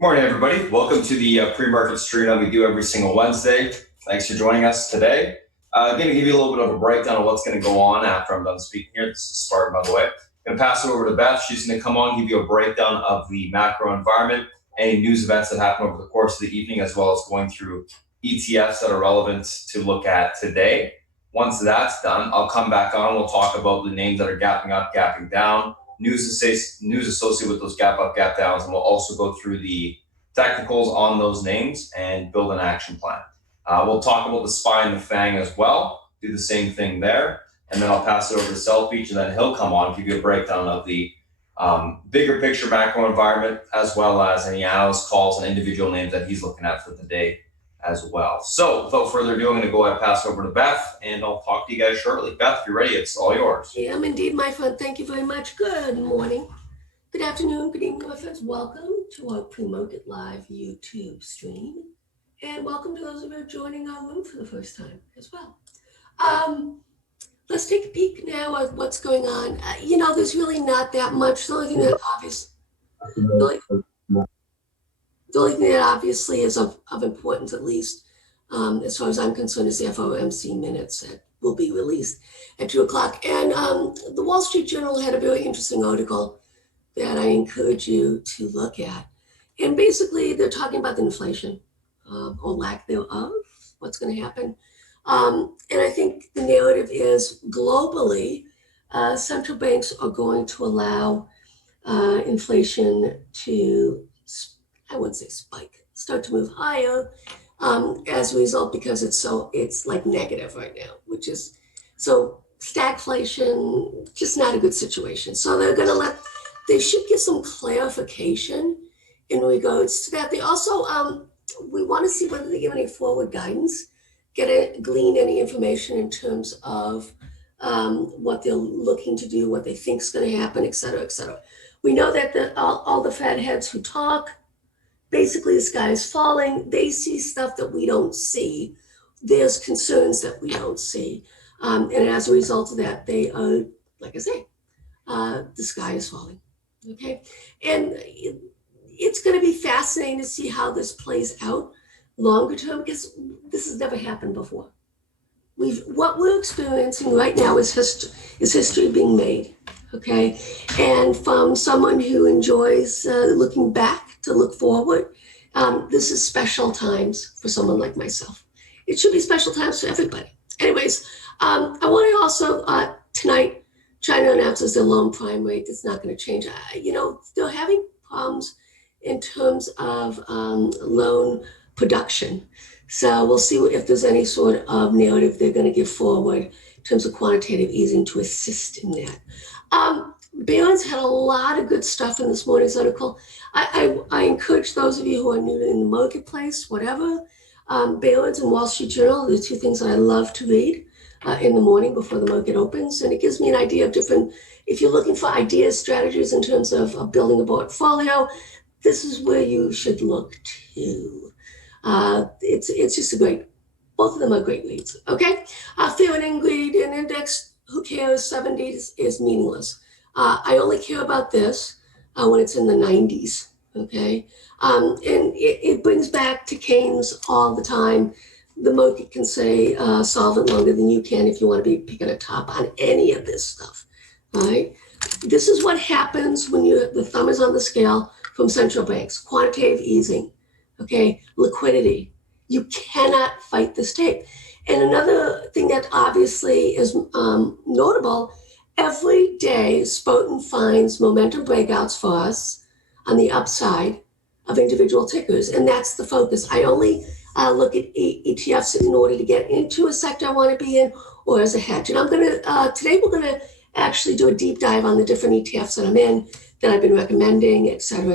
Morning, everybody. Welcome to the pre-market stream that we do every single Wednesday. Thanks for joining us today. I'm going to give you a little bit of a breakdown of what's going to go on after I'm done speaking here. This is Spartan, by the way. I'm going to pass it over to Beth. She's going to come on, give you a breakdown of the macro environment, any news events that happen over the course of the evening, as well as going through ETFs that are relevant to look at today. Once that's done, I'll come back on. We'll talk about the names that are gapping up, gapping down, news associated with those gap up, gap downs, and we'll also go through the technicals on those names and build an action plan. We'll talk about the SPY and the FANG as well, do the same thing there, and then I'll pass it over to South Beach, and then he'll come on, give you a breakdown of the bigger picture macro environment, as well as any analyst calls and individual names that he's looking at for the day as well. So without further ado, I'm going to go ahead and pass it over to Beth, and I'll talk to you guys shortly. Beth, if you're ready, it's all yours. I am indeed, my friend. Thank you very much. Good morning, good afternoon, good evening, my friends. Welcome to our Pre-Market Live YouTube stream, and welcome to those of you joining our room for the first time as well. Let's take a peek now at what's going on. There's really not that much. The only thing that obviously is of importance, at least as far as I'm concerned, is the FOMC minutes that will be released at 2 o'clock. And the Wall Street Journal had a very interesting article that I encourage you to look at. And basically, they're talking about the inflation or lack thereof, what's going to happen. And I think the narrative is globally, central banks are going to allow inflation to, I wouldn't say spike, start to move higher as a result, because it's like negative right now, which is, so stagflation, just not a good situation. So they should give some clarification in regards to that. They also, we want to see whether they give any forward guidance, glean any information in terms of what they're looking to do, what they think is going to happen, et cetera, et cetera. We know that all the Fed heads who talk, basically the sky is falling. They see stuff that we don't see. There's concerns that we don't see. And as a result of that, they are, like I say, the sky is falling. Okay. And it's going to be fascinating to see how this plays out longer term, because this has never happened before. What we're experiencing right now is history being made. Okay. And from someone who enjoys looking back to look forward, this is special times for someone like myself. It should be special times for everybody. Anyways, I want to also, tonight, China announces their loan prime rate. It's not going to change. They're having problems in terms of loan production. So we'll see if there's any sort of narrative they're going to give forward in terms of quantitative easing to assist in that. Barron's had a lot of good stuff in this morning's article. I encourage those of you who are new in the marketplace, whatever, Barron's and Wall Street Journal are the two things that I love to read in the morning before the market opens. And it gives me an idea of different, if you're looking for ideas, strategies in terms of building a portfolio, this is where you should look to. It's just both of them are great reads, okay? Fear and ingredient index, who cares? 70 is meaningless. I only care about this when it's in the 90s, okay? And it brings back to Keynes all the time. The market can say solvent longer than you can if you want to be picking a top on any of this stuff, all right? This is what happens when the thumb is on the scale from central banks. Quantitative easing, okay? Liquidity. You cannot fight this tape. And another thing that obviously is notable, every day Spartan finds momentum breakouts for us on the upside of individual tickers, and that's the focus. I only look at ETFs in order to get into a sector I want to be in, or as a hedge. And today we're gonna actually do a deep dive on the different ETFs that I'm in, that I've been recommending, et cetera,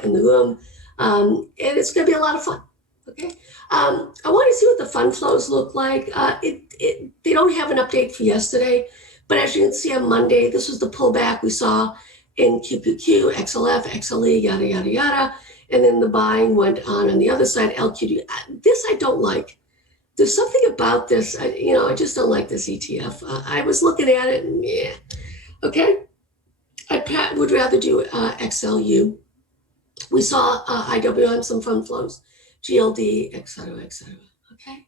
in the room. And it's gonna be a lot of fun, okay? I want to see what the fund flows look like. They don't have an update for yesterday, but as you can see on Monday, this was the pullback we saw in QQQ, XLF, XLE, yada, yada, yada. And then the buying went on the other side, LQD. This I don't like. There's something about this, I just don't like this ETF. I was looking at it and yeah, okay. I would rather do XLU. We saw IWM, some fund flows, GLD, et cetera, okay?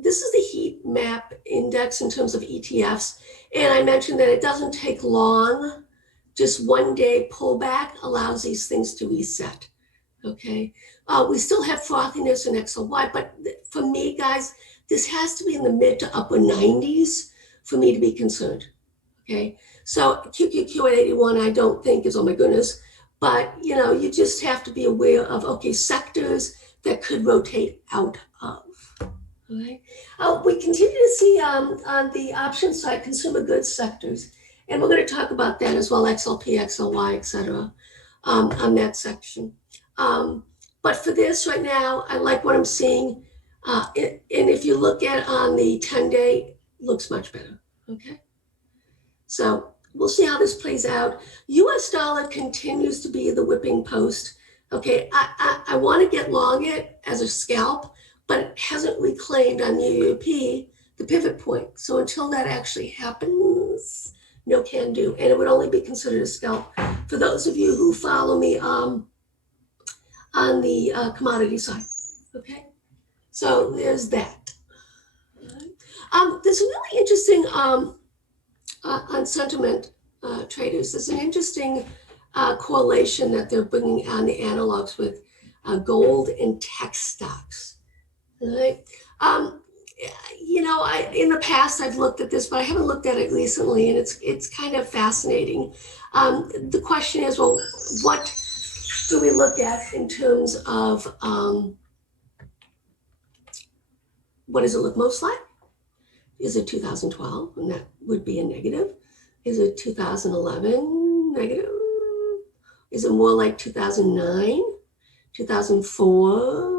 This is the heat map index in terms of ETFs. And I mentioned that it doesn't take long. Just one day pullback allows these things to reset, okay? We still have frothiness in XLY, but for me, guys, this has to be in the mid to upper 90s for me to be concerned, okay? So QQQ at 81, I don't think is, oh my goodness, but you just have to be aware of, okay, sectors that could rotate out of. Okay. We continue to see on the option side consumer goods sectors, and we're going to talk about that as well, XLP, XLY, et cetera, on that section. But for this right now, I like what I'm seeing. And if you look at on the 10-day, looks much better, okay? So we'll see how this plays out. US dollar continues to be the whipping post. Okay, I want to get long it as a scalp, but it hasn't reclaimed on the UUP the pivot point. So until that actually happens, no can do. And it would only be considered a scalp for those of you who follow me on the commodity side. Okay, so there's that. There's a really interesting on sentiment traders. There's an interesting correlation that they're bringing on the analogs with gold and tech stocks. Right? In the past I've looked at this, but I haven't looked at it recently, and it's kind of fascinating. The question is, well, what do we look at in terms of what does it look most like? Is it 2012? And that would be a negative. Is it 2011? Negative. Is it more like 2009? 2004?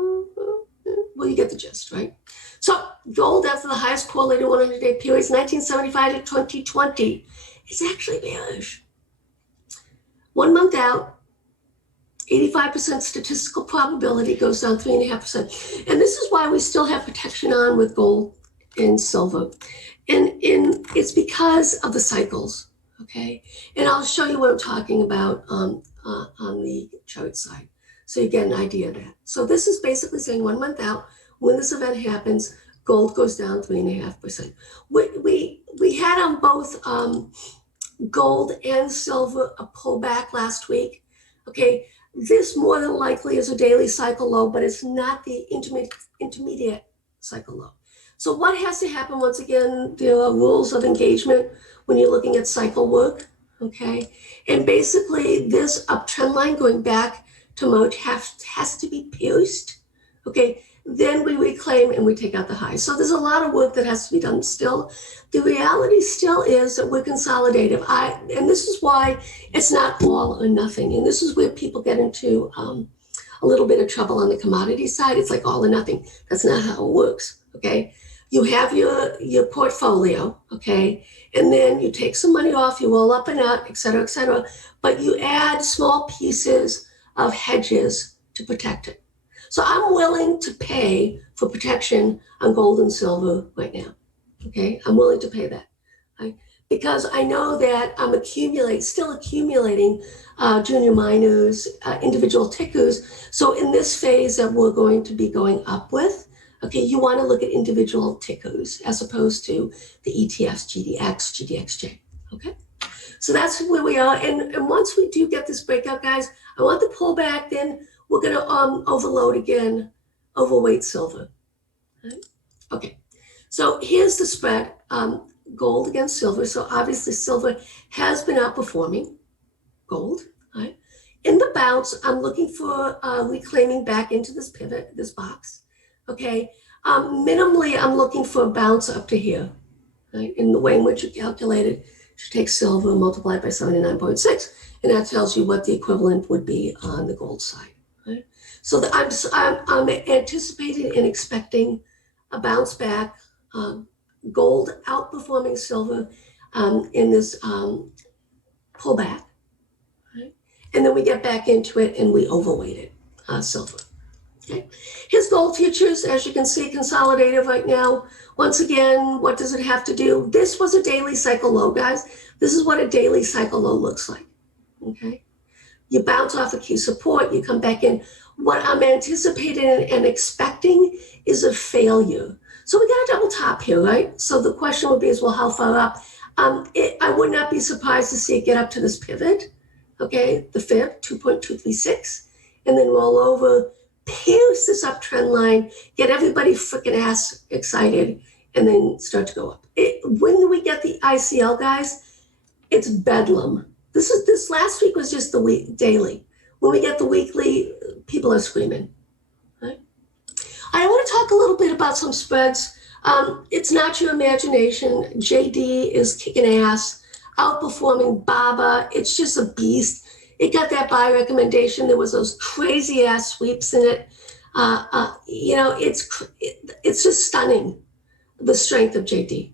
Well, you get the gist, right? So gold after the highest correlated 100-day periods, 1975 to 2020, is actually bearish. 1 month out, 85% statistical probability goes down 3.5%. And this is why we still have protection on with gold and silver. And it's because of the cycles, okay? And I'll show you what I'm talking about on the chart side, so you get an idea of that. So this is basically saying 1 month out, when this event happens, gold goes down 3.5%. We had on both gold and silver a pullback last week, okay? This more than likely is a daily cycle low, but it's not the intermediate cycle low. So what has to happen? Once again, there are rules of engagement when you're looking at cycle work, okay? And basically this uptrend line going back to March has to be pierced, okay? Then we reclaim and we take out the high. So there's a lot of work that has to be done still. The reality still is that we're consolidative. And this is why it's not all or nothing. And this is where people get into a little bit of trouble on the commodity side. It's like all or nothing. That's not how it works, okay? You have your portfolio, okay? And then you take some money off, you roll up and out, et cetera, but you add small pieces of hedges to protect it. So I'm willing to pay for protection on gold and silver right now, okay? I'm willing to pay that, right? Because I know that I'm still accumulating junior miners, individual tickers. So in this phase that we're going to be going up with, okay, you want to look at individual tickers as opposed to the ETFs, GDX, GDXJ, okay? So that's where we are. And once we do get this breakout, guys, I want the pullback, then we're going to overload again, overweight silver, right? Okay, so here's the spread, gold against silver. So obviously silver has been outperforming gold, right? In the bounce, I'm looking for reclaiming back into this pivot, this box. Okay, minimally, I'm looking for a bounce up to here, right? In the way in which you calculate it, you take silver multiplied by 79.6, and that tells you what the equivalent would be on the gold side, right? So I'm anticipating and expecting a bounce back, gold outperforming silver in this pullback, right? And then we get back into it and we overweight it, silver. Okay. Here's gold futures, as you can see, consolidated right now. Once again, what does it have to do? This was a daily cycle low, guys. This is what a daily cycle low looks like, okay? You bounce off a key support, you come back in. What I'm anticipating and expecting is a failure. So we got a double top here, right? So the question would be is, well, how far up? I would not be surprised to see it get up to this pivot, okay, the fib, 2.236, and then roll over, pierce this uptrend line, get everybody freaking ass excited, and then start to go up. When we get the ICL, guys, it's bedlam. This last week was just the week daily. When we get the weekly, people are screaming. Right? I want to talk a little bit about some spreads. It's not your imagination. JD is kicking ass, outperforming BABA. It's just a beast. It got that buy recommendation. There was those crazy ass sweeps in it. It's just stunning, the strength of JD.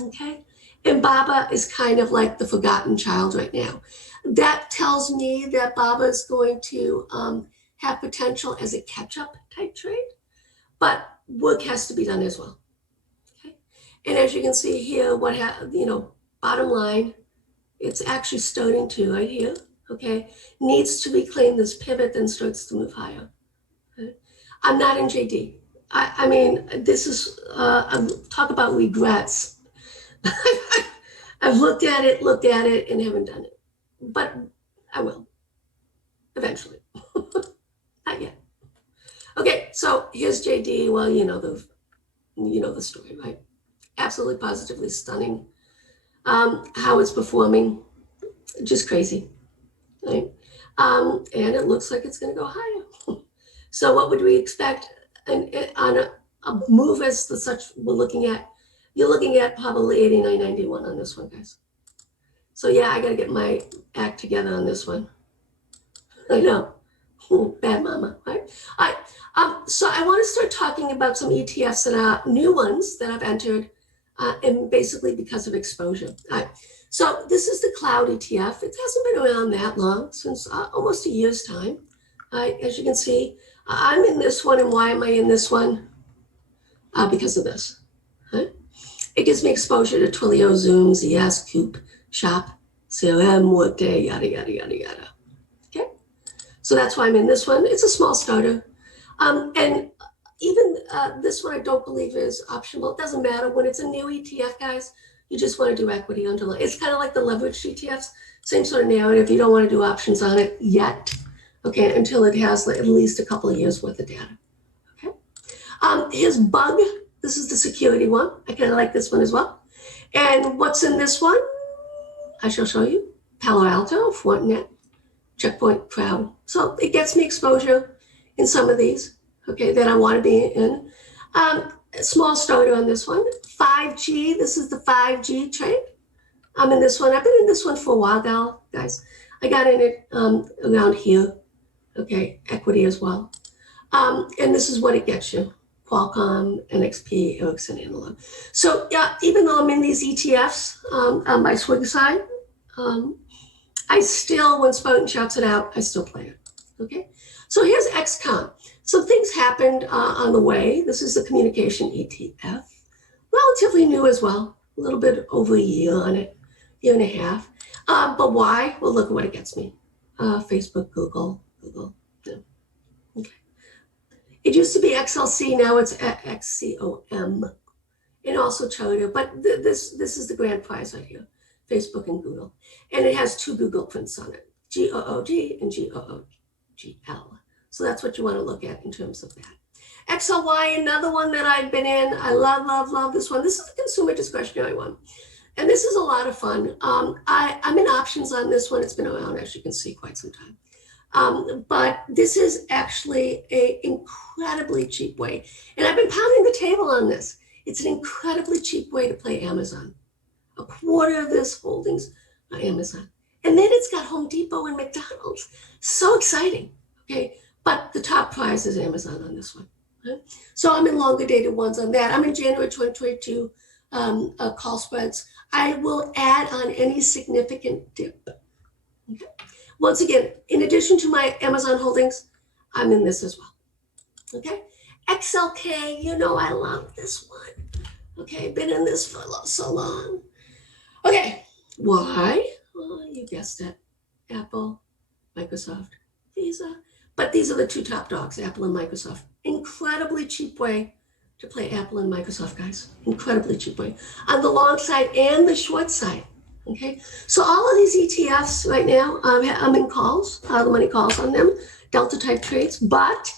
Okay. And BABA is kind of like the forgotten child right now. That tells me that BABA is going to have potential as a catch-up type trade, but work has to be done as well. Okay. And as you can see here, bottom line, it's actually starting to right here. Okay. Needs to reclaim this pivot, then starts to move higher. Okay? I'm not in JD. I mean, this is, talk about regrets. I've looked at it, and haven't done it. But I will, eventually. Not yet. Okay, so here's JD. Well, you know the story, right? Absolutely positively stunning. How it's performing, just crazy, right? And it looks like it's going to go higher. So what would we expect on a move as such we're looking at? You're looking at probably 89.91 on this one, guys. So yeah, I got to get my act together on this one. I know. Bad mama, right? So I want to start talking about some ETFs that are new ones that I've entered, and basically because of exposure. So this is the cloud ETF. It hasn't been around that long, since almost a year's time. As you can see, I'm in this one, and why am I in this one? Because of this. It gives me exposure to Twilio, Zoom, ZS, Coop, Shop, CRM, Workday, yada, yada, yada, yada. Okay? So that's why I'm in this one. It's a small starter. And even this one I don't believe is optional. It doesn't matter. When it's a new ETF, guys, you just want to do equity underlying. It's kind of like the leveraged ETFs. Same sort of narrative. You don't want to do options on it yet, okay, until it has at least a couple of years worth of data. Okay? Here's Bug. This is the security one. I kind of like this one as well. And what's in this one? I shall show you. Palo Alto, Fortinet, Checkpoint, Crowd. So it gets me exposure in some of these, okay, that I want to be in. A small starter on this one. 5G, this is the 5G trade. I'm in this one. I've been in this one for a while now, guys. I got in it around here, okay, equity as well. And this is what it gets you. Qualcomm, NXP, Ericsson, Analog. So yeah, even though I'm in these ETFs on my swing side, I still, when Spartan shouts it out, I still play it. Okay. So here's XCOM. Some things happened on the way. This is the communication ETF, relatively new as well. A little bit over a year on it, year and a half. But why? Well, look at what it gets me. Facebook, Google. Yeah. Okay. It used to be XLC, now it's XCOM, and also Charter, but this is the grand prize right here, Facebook and Google. And it has two Google prints on it, GOOG and GOOGL. So that's what you want to look at in terms of that. XLY, another one that I've been in. I love this one. This is a consumer discretionary one. And this is a lot of fun. I'm in options on this one. It's been around, as you can see, quite some time. But this is actually an incredibly cheap way. And I've been pounding the table on this. It's an incredibly cheap way to play Amazon. A quarter of this holdings are Amazon. And then it's got Home Depot and McDonald's. So exciting, okay? But the top prize is Amazon on this one. Okay? So I'm in longer dated ones on that. I'm in January 2022 call spreads. I will add on any significant dip. Okay? Once again, in addition to my Amazon holdings, I'm in this as well. Okay? XLK, you know I love this one. Okay, been in this for so long. Okay, why? Well, you guessed it. Apple, Microsoft, Visa. But these are the two top dogs, Apple and Microsoft. Incredibly cheap way to play Apple and Microsoft, guys. Incredibly cheap way. On the long side and the short side. Okay, so all of these ETFs right now, I'm in calls, the money calls on them, Delta type trades. But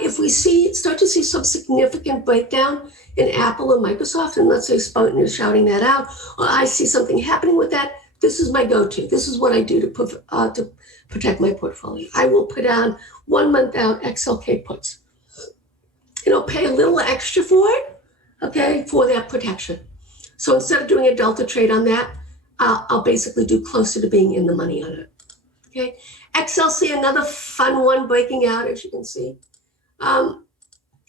if we start to see some significant breakdown in Apple and Microsoft, and let's say Spartan is shouting that out, or I see something happening with that, this is my go-to. This is what I do to protect my portfolio. I will put on 1 month out XLK puts. Pay a little extra for it, okay, for that protection. So instead of doing a Delta trade on that, I'll basically do closer to being in the money on it. Okay, XLC, another fun one breaking out, as you can see.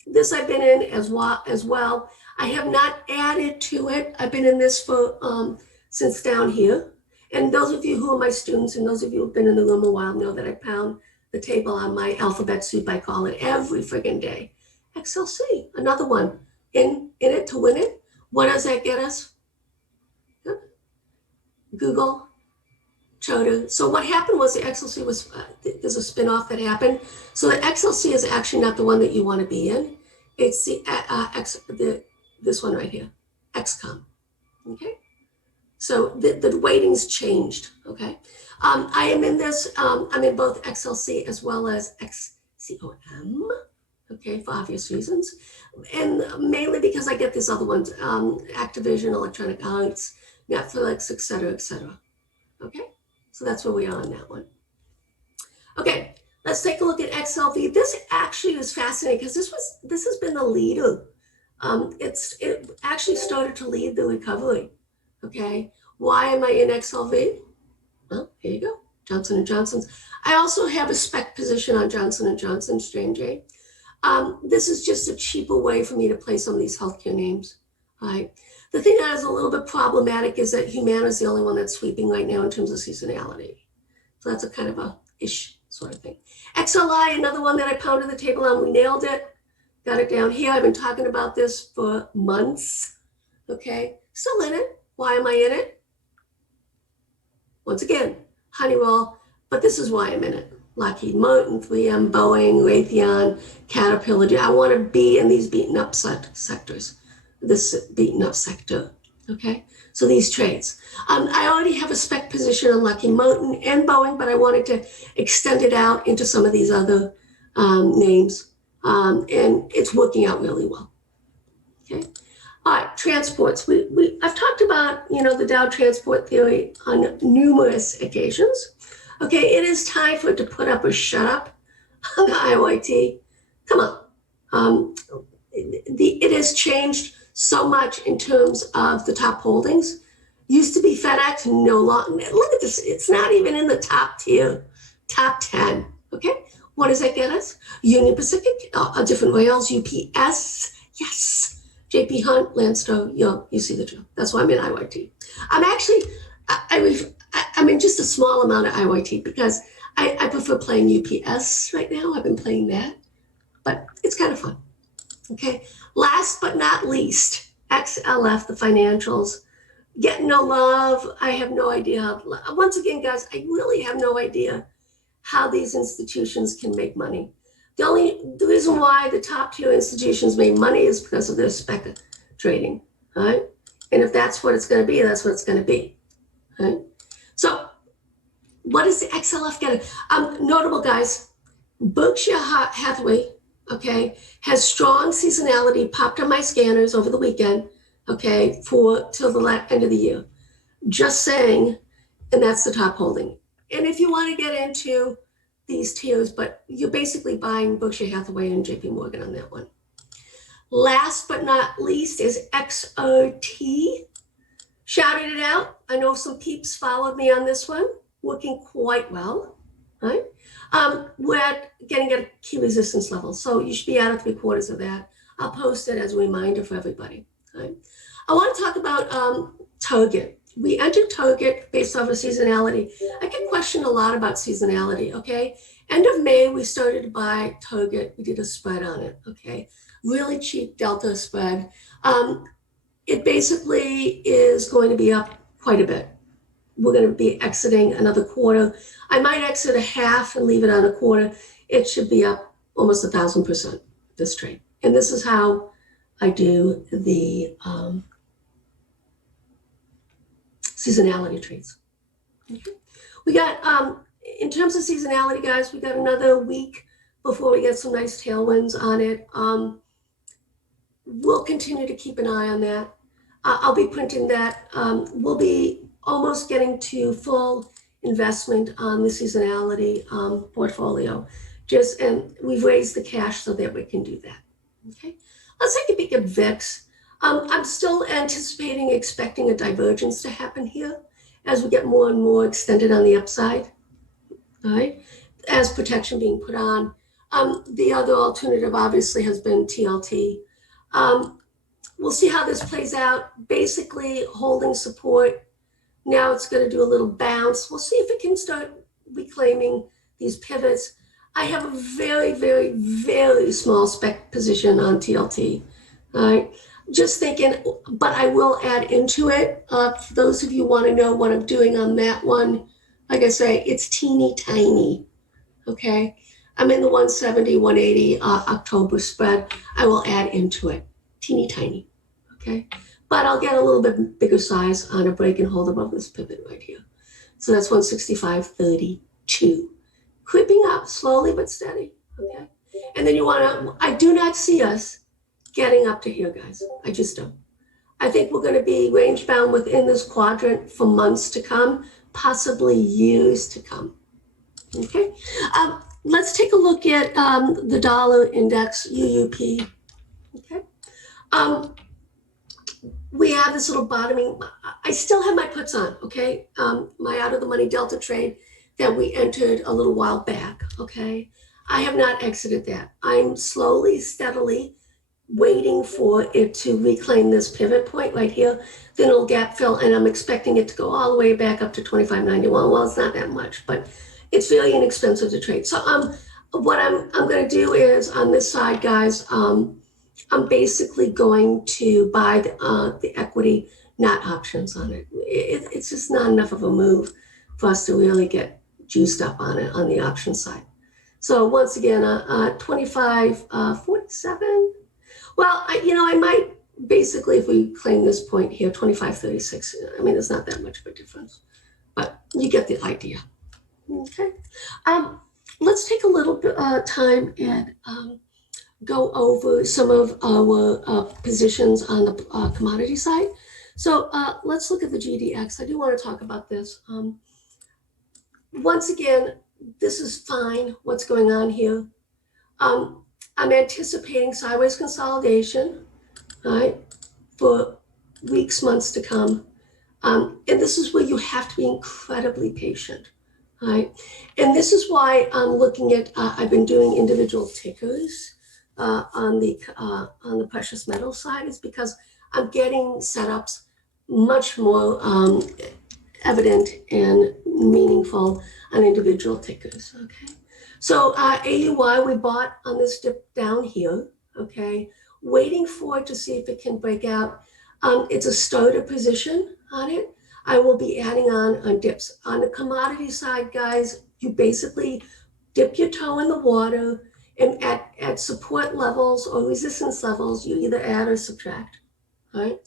This I've been in as well. I have not added to it. I've been in this for since down here. And those of you who are my students and those of you who've been in the room a while know that I pound the table on my alphabet soup, I call it, every friggin' day. XLC, another one. In it to win it. What does that get us? Google, Chatroom. So what happened was the XLC was, there's a spin-off that happened. So the XLC is actually not the one that you want to be in. It's this one right here, XCOM, okay? So the weightings changed, okay? I am in this, I'm in both XLC as well as XCOM, okay, for obvious reasons. And mainly because I get these other ones, Activision, Electronic Arts, Netflix, et cetera, okay? So that's where we are on that one. Okay, let's take a look at XLV. This actually is fascinating because this has been the leader. It actually started to lead the recovery, okay? Why am I in XLV? Well, here you go, Johnson & Johnson's. I also have a spec position on Johnson & Johnson's, J&J. This is just a cheaper way for me to play some of these healthcare names, all right? The thing that is a little bit problematic is that Humana is the only one that's sweeping right now in terms of seasonality. So that's a kind of a ish sort of thing. XLI, another one that I pounded the table on. We nailed it. Got it down here. I've been talking about this for months. Okay, still in it. Why am I in it? Once again, Honeywell, but this is why I'm in it. Lockheed Martin, 3M, Boeing, Raytheon, Caterpillar. I want to be in these beaten up sectors. This beaten up sector, okay? So these trades. I already have a spec position on Lockheed Martin and Boeing, but I wanted to extend it out into some of these other names, and it's working out really well, okay? All right, transports. I've talked about, the Dow transport theory on numerous occasions. Okay, it is time for it to put up or shut up on the IYT. Come on. It has changed so much in terms of the top holdings. Used to be FedEx, no longer. Look at this, it's not even in the top tier, top 10, okay? What does that get us? Union Pacific, different rails, UPS, yes. JP Hunt, Landstow, you see the drill. That's why I'm in IYT. I'm actually, I'm in just a small amount of IYT because I prefer playing UPS right now. I've been playing that, but it's kind of fun. Okay, last but not least, XLF, the financials, get no love. I have no idea. Once again, guys, I really have no idea how these institutions can make money. The reason why the top tier institutions make money is because of their spec trading, all right? And if that's what it's going to be, that's what it's going to be, all right? So what is the XLF getting? Notable, guys, Berkshire Hathaway, okay, has strong seasonality, popped on my scanners over the weekend, okay, till the end of the year. Just saying, and that's the top holding. And if you want to get into these tiers, but you're basically buying Berkshire Hathaway and JP Morgan on that one. Last but not least is XRT. Shouted it out. I know some peeps followed me on this one, working quite well, right? We're getting at a key resistance level, so you should be out of 3/4 of that. I'll post it as a reminder for everybody, right? I want to talk about Target. We entered Target based off of seasonality. I get questioned a lot about seasonality, okay? End of May, we started to buy Target. We did a spread on it, okay? Really cheap delta spread. It basically is going to be up quite a bit, we're going to be exiting another quarter. I might exit a half and leave it on a quarter. It should be up almost 1,000% this trade. And this is how I do the seasonality trades. Okay. We got, in terms of seasonality, guys, we got another week before we get some nice tailwinds on it. We'll continue to keep an eye on that. I'll be printing that. We'll be almost getting to full investment on the seasonality portfolio. And we've raised the cash so that we can do that. Okay, let's take a peek at VIX. I'm still expecting a divergence to happen here as we get more and more extended on the upside. All right, as protection being put on. The other alternative obviously has been TLT. We'll see how this plays out. Basically holding support. Now it's going to do a little bounce. We'll see if it can start reclaiming these pivots. I have a very, very, very small spec position on TLT. All right, just thinking, but I will add into it. For those of you who want to know what I'm doing on that one, like I say, it's teeny tiny. Okay, I'm in the 170, 180 October spread. I will add into it, teeny tiny. Okay, but I'll get a little bit bigger size on a break and hold above this pivot right here. So that's 165.32. Creeping up slowly but steady, okay? And then I do not see us getting up to here, guys. I just don't. I think we're gonna be range bound within this quadrant for months to come, possibly years to come, okay? Let's take a look at the dollar index, UUP, okay? We have this little bottoming. I still have my puts on, okay? My out of the money Delta trade that we entered a little while back, okay? I have not exited that. I'm slowly, steadily waiting for it to reclaim this pivot point right here. Then it'll gap fill, and I'm expecting it to go all the way back up to 25.91. Well, it's not that much, but it's very inexpensive to trade. So what I'm gonna do is on this side, guys, I'm basically going to buy the equity, not options on it. It's just not enough of a move for us to really get juiced up on it on the option side. So once again, 25.47. Well, I might basically, if we claim this point here, 25.36. I mean, it's not that much of a difference, but you get the idea. Okay. Let's take a little bit time and go over some of our positions on the commodity side. So let's look at the GDX. I do want to talk about this. Once again, this is fine, what's going on here. I'm anticipating sideways consolidation, right, for weeks, months to come. And this is where you have to be incredibly patient, right? And this is why I'm looking at, I've been doing individual tickers on the precious metal side, is because I'm getting setups much more evident and meaningful on individual tickers, okay? So AUY, we bought on this dip down here, okay? Waiting for it to see if it can break out. It's a starter position on it. I will be adding on dips. On the commodity side, guys, you basically dip your toe in the water, and at support levels or resistance levels, you either add or subtract, right?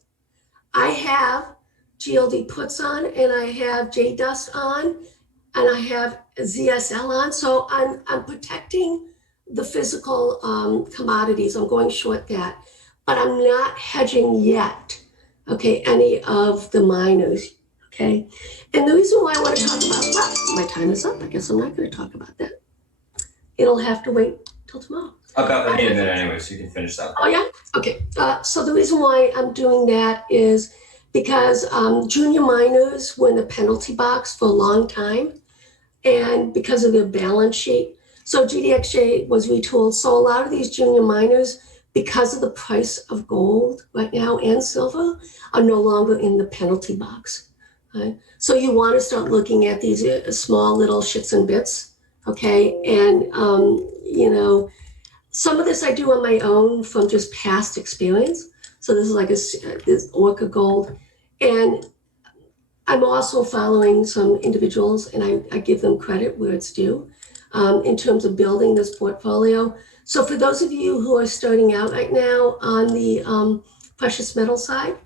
I have GLD puts on, and I have J-Dust on, and I have ZSL on. So I'm protecting the physical commodities. I'm going short that, but I'm not hedging yet, okay, any of the miners, okay? And the reason why I want to talk about, well, my time is up. I guess I'm not going to talk about that. It'll have to wait till tomorrow. About a minute anyway, so you can finish that. Oh, yeah? Okay. So the reason why I'm doing that is because junior miners were in the penalty box for a long time, and because of their balance sheet. So GDXJ was retooled. So a lot of these junior miners, because of the price of gold right now and silver, are no longer in the penalty box. Right? So you want to start looking at these small little shits and bits, okay? And, some of this I do on my own from just past experience. So this is like this Orca gold. And I'm also following some individuals, and I give them credit where it's due in terms of building this portfolio. So for those of you who are starting out right now on the precious metal side,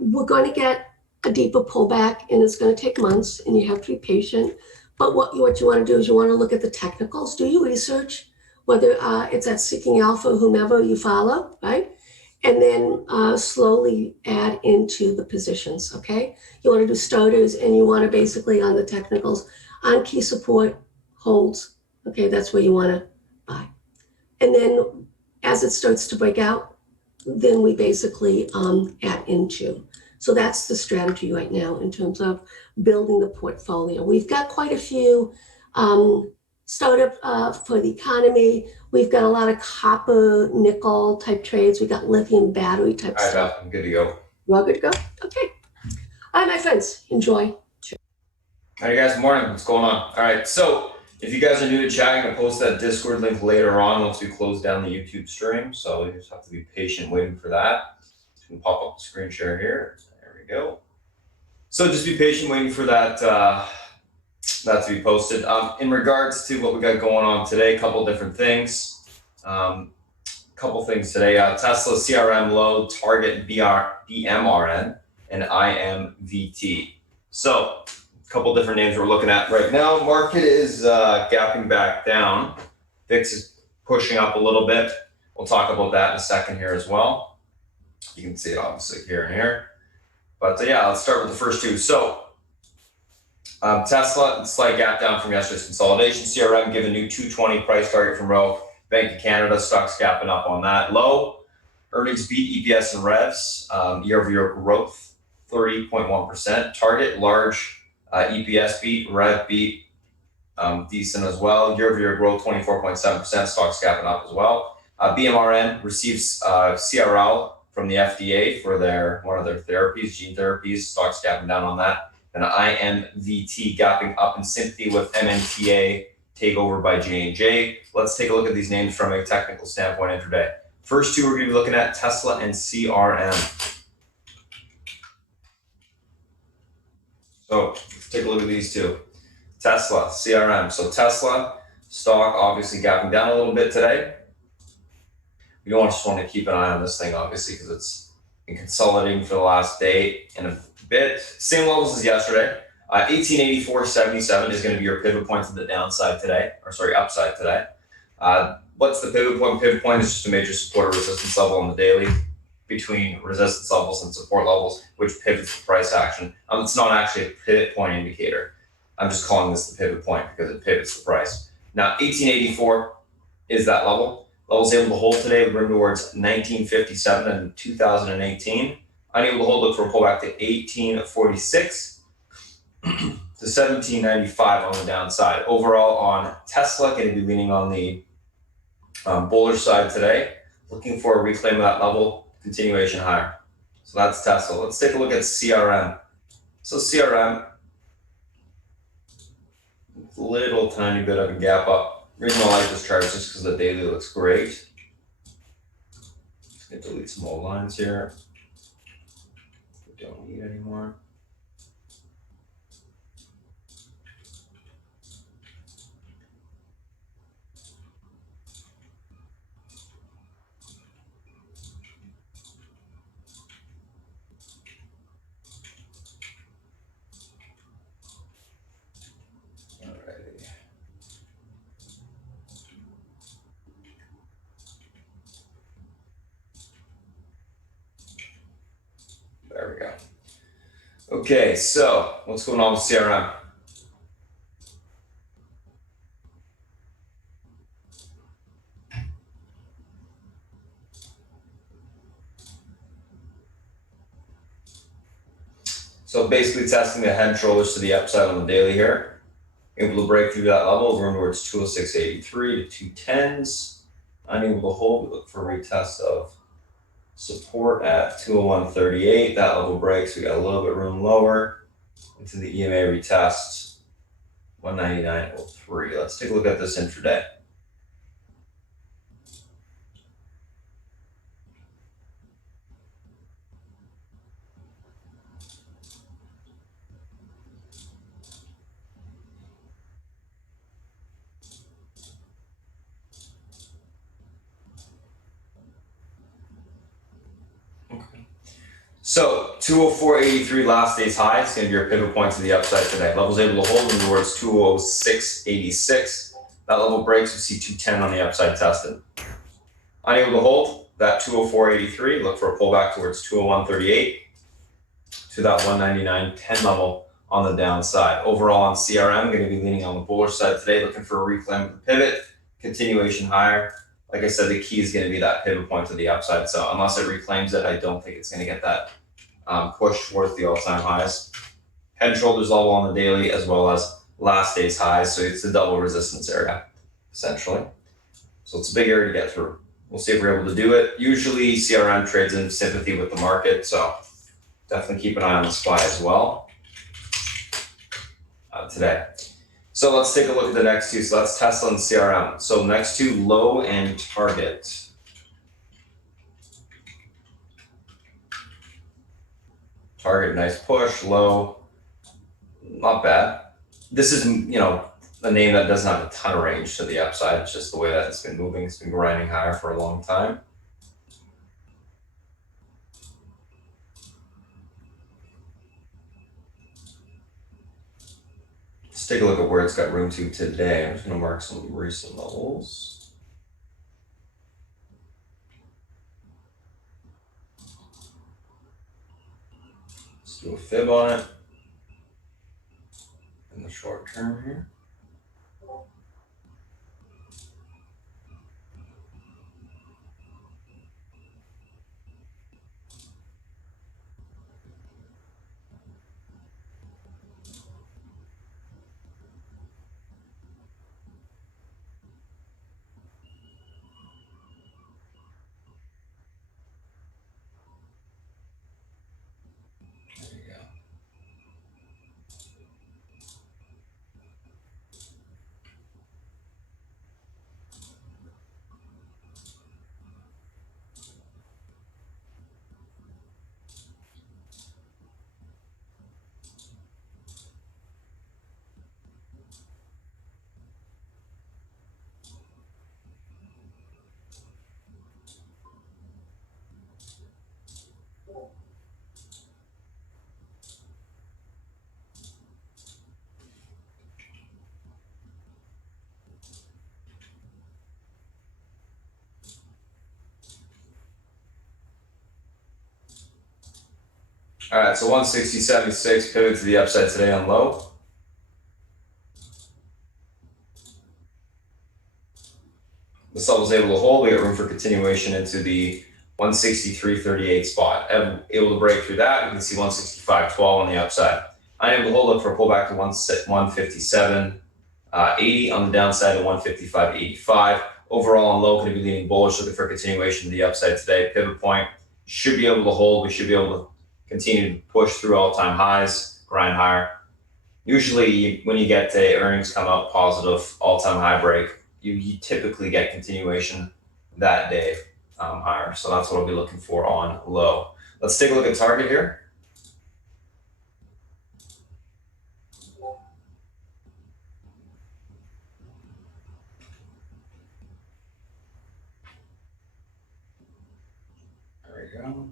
we're going to get a deeper pullback, and it's going to take months, and you have to be patient. But what you want to do is you want to look at the technicals, do your research, whether it's at Seeking Alpha, whomever you follow, right? And then slowly add into the positions, okay? You want to do starters, and you want to basically on the technicals, on key support, holds, okay? That's where you want to buy. And then as it starts to break out, then we basically add into. So that's the strategy right now in terms of building the portfolio. We've got quite a few startup for the economy. We've got a lot of copper, nickel type trades. We got lithium battery type All right, stuff. Beth, I'm good to go. You all good to go? Okay. All right, my friends, enjoy. All right, guys, good morning. What's going on? All right, so if you guys are new to chat, I'm going to post that Discord link later on once we close down the YouTube stream. So you just have to be patient waiting for that. It's going to pop up the screen share here. There we go. So just be patient waiting for that that to be posted. In regards to what we got going on today, a couple different things. Couple things today. Tesla CRM low, target BMRN, and IMVT. So a couple different names we're looking at right now. Market is gapping back down. VIX is pushing up a little bit. We'll talk about that in a second here as well. You can see it obviously here and here. But yeah, let's start with the first two. So Tesla, slight gap down from yesterday's consolidation. CRM give a new 220 price target from Rowe. Bank of Canada, stocks gapping up on that. Low, earnings beat EPS and revs. Year-over-year growth, 30.1%. Target, large EPS beat, rev beat, decent as well. Year-over-year growth, 24.7%. Stocks gapping up as well. BMRN receives CRL from the FDA for one of their therapies, gene therapies. Stocks gapping down on that. And IMVT gapping up in sympathy with MNTA takeover by J&J. Let's take a look at these names from a technical standpoint intraday. First two we're going to be looking at Tesla and CRM. So let's take a look at these two. Tesla, CRM. So Tesla stock obviously gapping down a little bit today. We don't just want to keep an eye on this thing obviously because it's been consolidating for the last day and a bit. Same levels as yesterday. 1884.77 is going to be your pivot point to the downside today, upside today. What's the pivot point? Pivot point is just a major support or resistance level on the daily between resistance levels and support levels, which pivots the price action. It's not actually a pivot point indicator. I'm just calling this the pivot point because it pivots the price. Now, 1884 is that level. Level's able to hold today, bring towards 1957 and 2018. Unable to hold it for a pullback to 1846 to 1795 on the downside. Overall on Tesla, going to be leaning on the bullish side today. Looking for a reclaim of that level, continuation higher. So that's Tesla. Let's take a look at CRM. So CRM, little tiny bit of a gap up. Reason I like this chart is just because the daily looks great. Just going to delete some old lines here. We don't need anymore. There we go. Okay, so what's going on with CRM? So basically testing the head and shoulders to the upside on the daily here. Able to break through that level, we're towards 206.83 to 210s. Unable to hold, we look for a retest of support at 201.38. That level breaks, we got a little bit room lower into the EMA retest, 199.03. Let's take a look at this intraday. So 204.83 last day's high is going to be your pivot point to the upside today. Level's able to hold in towards 206.86. That level breaks, we see 210 on the upside tested. Unable to hold that 204.83. Look for a pullback towards 201.38 to that 199.10 level on the downside. Overall on CRM, going to be leaning on the bullish side today, looking for a reclaim of the pivot, continuation higher. Like I said, the key is going to be that pivot point to the upside. So unless it reclaims it, I don't think it's going to get that push towards the all-time highs. Head and shoulders level on the daily as well as last day's highs. So it's a double resistance area, essentially. So it's a big area to get through. We'll see if we're able to do it. Usually CRM trades in sympathy with the market, so definitely keep an eye on the SPY as well today. So let's take a look at the next two. So let's test on CRM. So next two, low and target. Target, nice push. Low, not bad. This is, a name that doesn't have a ton of range to the upside. It's just the way that it's been moving. It's been grinding higher for a long time. Let's take a look at where it's got room to today. I'm just going to mark some recent levels. Let's do a fib on it in the short term here. All right, so 160.76 pivot to the upside today on low. This level is able to hold. We got room for continuation into the 163.38 spot. Able to break through that. You can see 165.12 on the upside. Unable to hold, up for a pullback to 157.80 on the downside to 155.85. Overall on low, going to be leaning bullish, looking for a continuation to the upside today. Pivot point should be able to hold. We should be able to continue to push through all-time highs, grind higher. Usually when you get a earnings come out positive, all-time high break, you typically get continuation that day higher. So that's what I'll be looking for on low. Let's take a look at target here. There we go.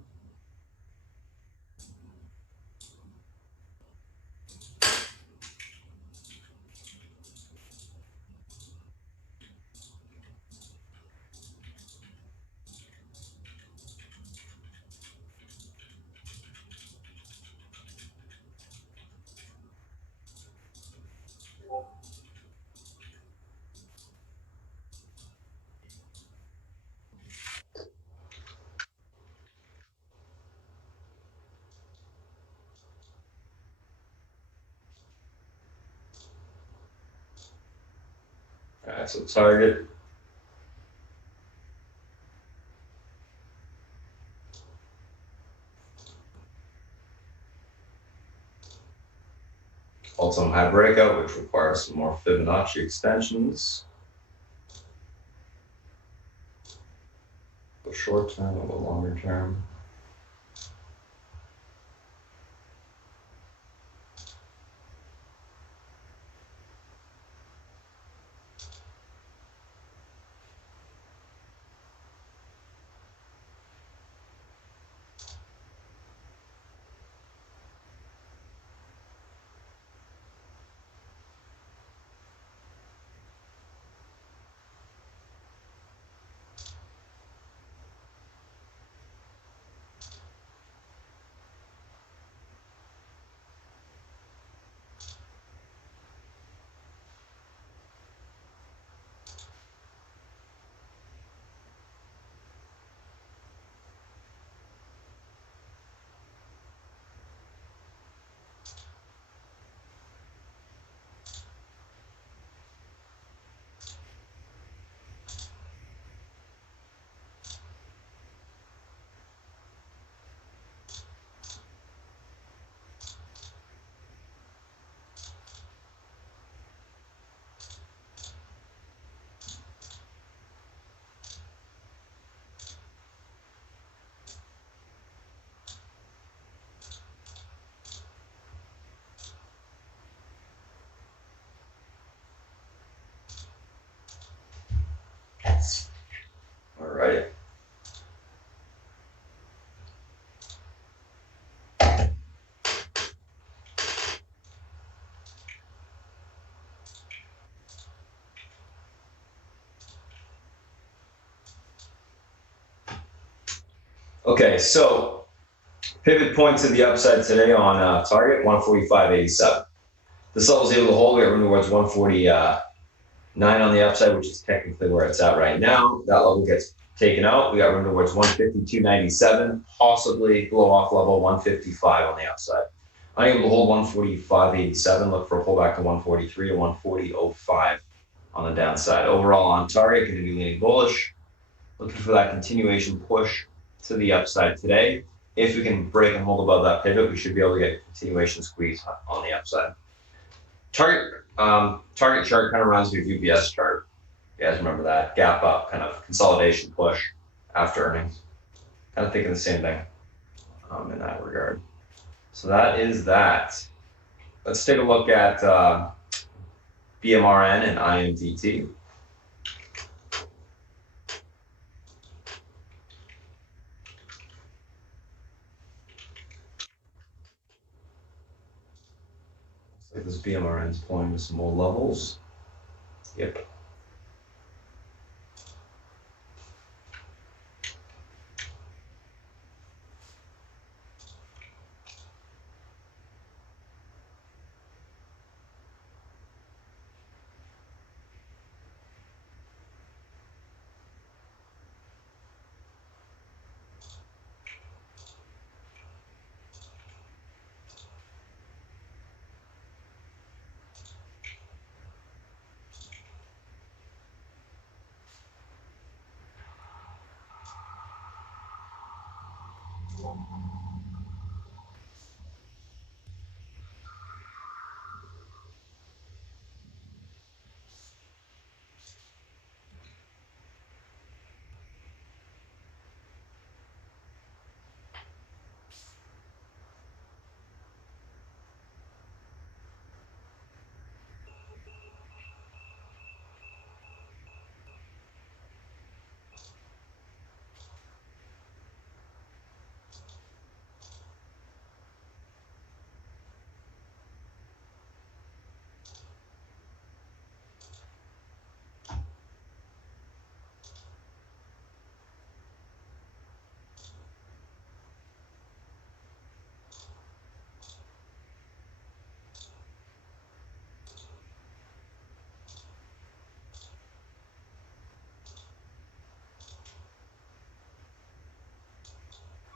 All right, so target. All-time high breakout, which requires some more Fibonacci extensions. A short term, a little longer term. Alrighty. Okay, so pivot point to the upside today on target 145.87. This level is able to hold. We got room towards 149 on the upside, which is technically where it's at right now. That level gets taken out. We got room towards 152.97, possibly blow off level 155 on the upside. Unable to hold 145.87. Look for a pullback to 143 or 140.05 on the downside. Overall on target, going to be leaning bullish. Looking for that continuation push to the upside today. If we can break and hold above that pivot, we should be able to get a continuation squeeze on the upside. Target chart kind of runs your UBS chart. You guys remember that gap up, kind of consolidation push after earnings. Kind of thinking the same thing in that regard. So that is that. Let's take a look at BMRN and IMDT. Looks like this BMRN is pulling to some old levels. Yep.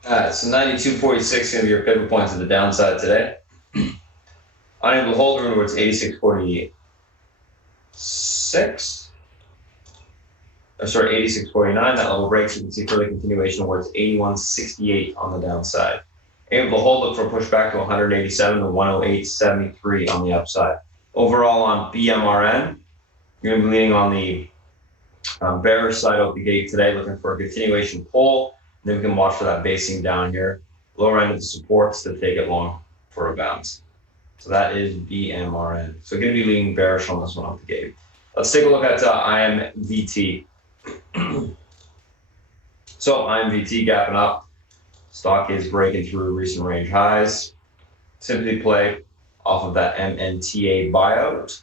All right, so 92.46 going to be your pivot point to the downside today. Unable to hold room towards 86.46. Sorry, 86.49. That level breaks. You can see further continuation towards 81.68 on the downside. Able to hold, look for a pushback to 187 to 108.73 on the upside. Overall on BMRN, you're going to be leaning on the bearish side out the gate today, looking for a continuation pull. Then we can watch for that basing down here. Lower end of the supports to take it long for a bounce. So that is BMRN. So going to be leaning bearish on this one out the gate. Let's take a look at IMVT. So IMVT gapping up. Stock is breaking through recent range highs. Simply play off of that MNTA buyout.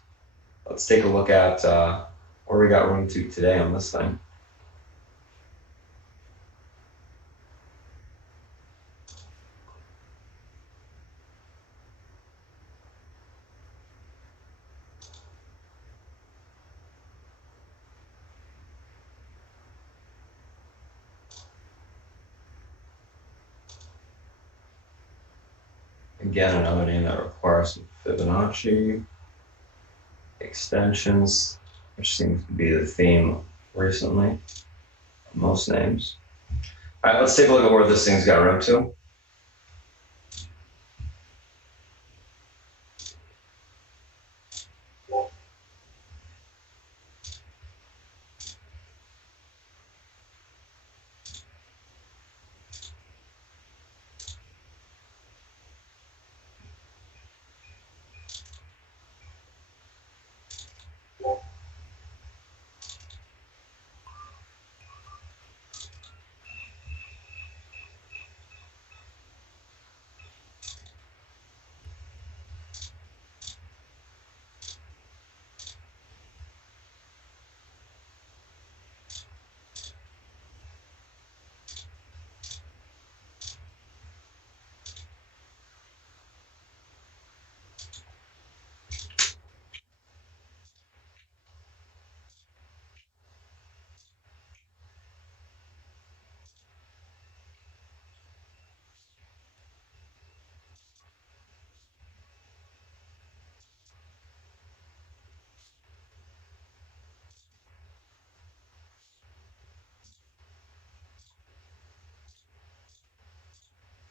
Let's take a look at where we got room to today on this thing. Again, another name that requires some Fibonacci extensions, which seems to be the theme recently. Most names. All right, let's take a look at where this thing's got room to.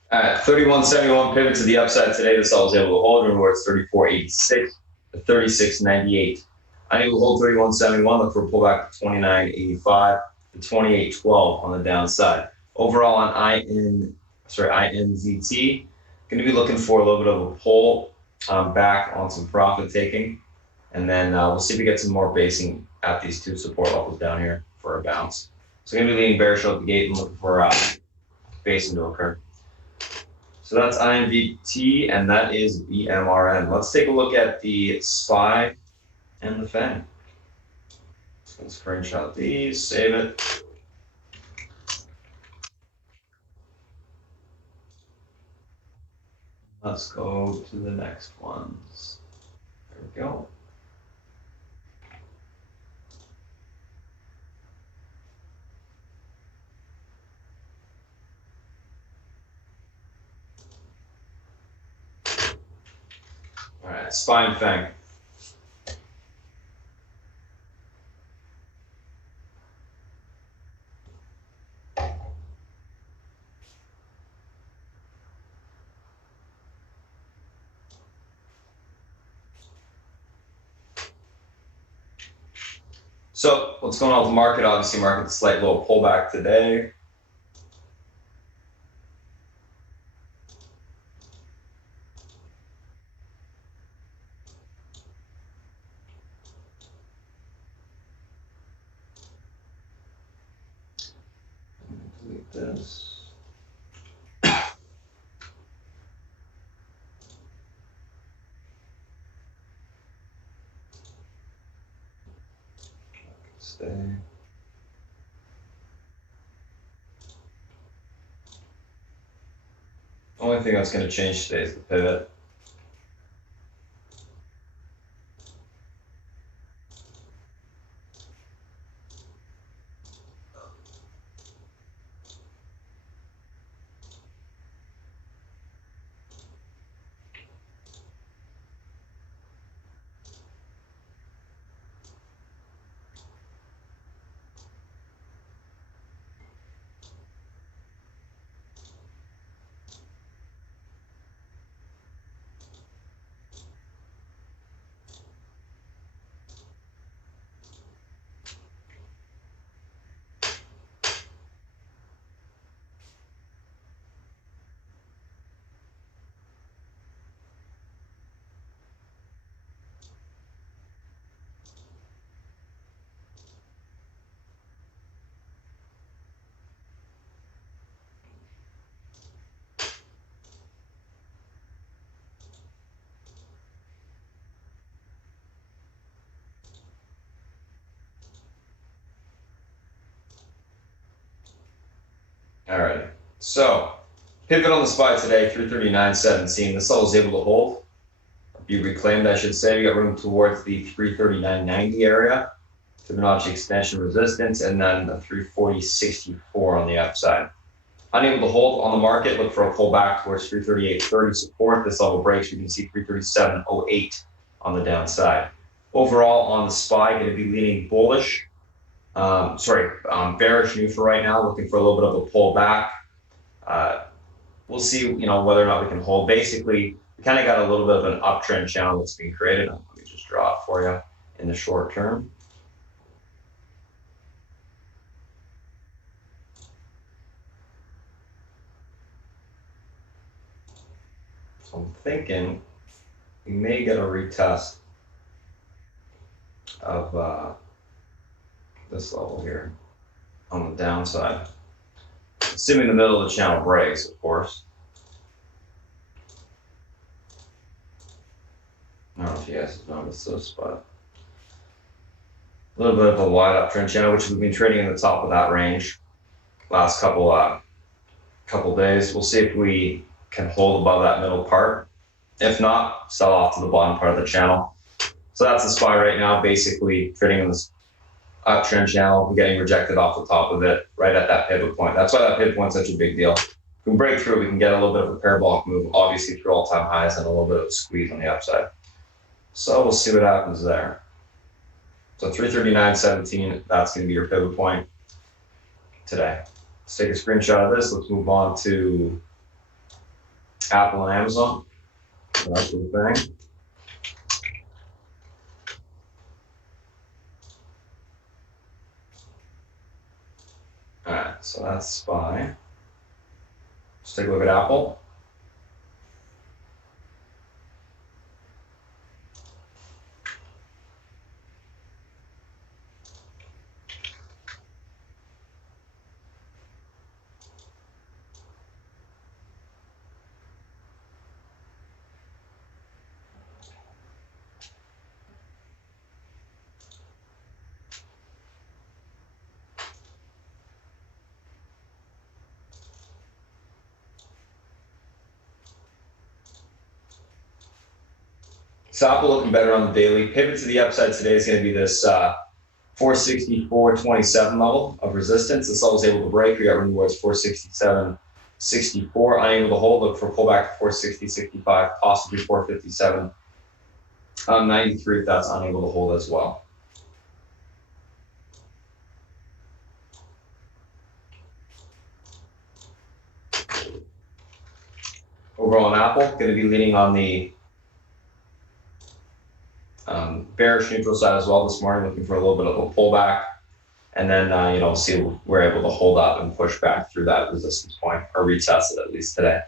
All right, 31.71 pivot to the upside today. This I was able to hold. Remember, it's 34.86 to 36.98. I need to hold 31.71. Look for a pullback to 29.85 to 28.12 on the downside. Overall on INZT, going to be looking for a little bit of a pull back on some profit taking, and then we'll see if we get some more basing at these two support levels down here for a bounce. So going to be leaning bearish out the gate and looking for basing to occur. So that's INVT, and that is BMRN. Let's take a look at the SPY and the FANG. Let's screenshot these, save it. Let's go to the next ones. There we go. All right, SPY and FANG. So what's going on with the market? Obviously, market's slight little pullback today. Delete this. Stay. Only thing that's going to change today is the pivot. All right, so pivot on the SPY today, 339.17. This all was able to hold, be reclaimed, I should say. We got room towards the 339.90 area, Fibonacci extension resistance, and then the 340.64 on the upside. Unable to hold on the market, look for a pullback towards 338.30 support. This level breaks, you can see 337.08 on the downside. Overall on the SPY, going to be leaning bullish. Bearish neutral right now, looking for a little bit of a pullback. We'll see, whether or not we can hold. Basically, we kind of got a little bit of an uptrend channel that's being created. Let me just draw it for you in the short term. So I'm thinking we may get a retest of this level here on the downside, assuming the middle of the channel breaks, of course. I don't know if you guys have noticed this, but a little bit of a wide uptrend channel, which we've been trading in the top of that range last couple days. We'll see if we can hold above that middle part. If not, sell off to the bottom part of the channel. So that's the SPY right now, basically trading in this uptrend channel, getting rejected off the top of it, right at that pivot point. That's why that pivot point's such a big deal. If we can break through, we can get a little bit of a parabolic move, obviously through all-time highs and a little bit of a squeeze on the upside. So we'll see what happens there. So 339.17, that's going to be your pivot point today. Let's take a screenshot of this. Let's move on to Apple and Amazon. That's the thing. All right, so that's SPY. Let's take a look at Apple. So Apple looking better on the daily. Pivot to the upside today is going to be this 464.27 level of resistance. This level is able to break. We got room towards 467.64. Unable to hold. Look for pullback to 460.65, possibly 457.93 if that's unable to hold as well. Overall on Apple, going to be leaning on the bearish neutral side as well this morning, looking for a little bit of a pullback. And then, see if we're able to hold up and push back through that resistance point, or retest it at least today.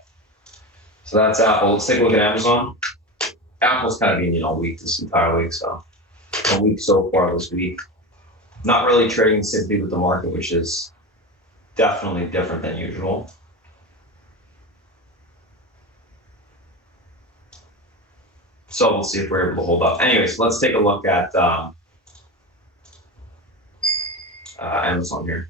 So that's Apple. Let's take a look at Amazon. Apple's kind of been, weak this entire week. So a week so far this week. Not really trading sympathy with the market, which is definitely different than usual. So we'll see if we're able to hold up. Anyways, let's take a look at Amazon here.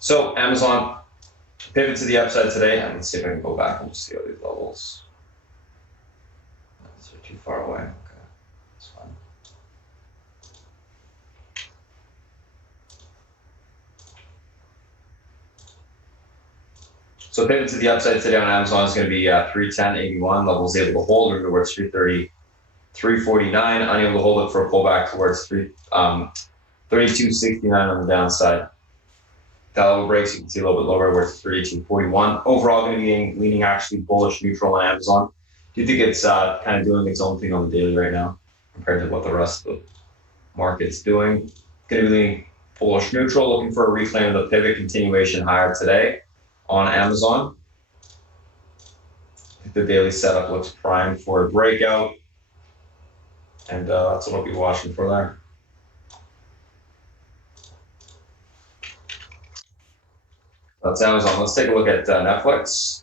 So Amazon pivot to the upside today, and let's see if I can go back and just see all these levels. Those are too far away. Okay, that's fine. So pivot to the upside today on Amazon is going to be 310.81. Levels able to hold towards 330, 349. Unable to hold it for a pullback towards 32.69 on the downside. That level breaks, you can see a little bit lower towards 32.41. Overall, going to be leaning actually bullish neutral on Amazon. Do you think it's kind of doing its own thing on the daily right now compared to what the rest of the market's doing? Going to be leaning bullish neutral, looking for a reclaim of the pivot continuation higher today on Amazon. I think the daily setup looks primed for a breakout, and that's what I'll be watching for there. That's Amazon. Let's take a look at Netflix.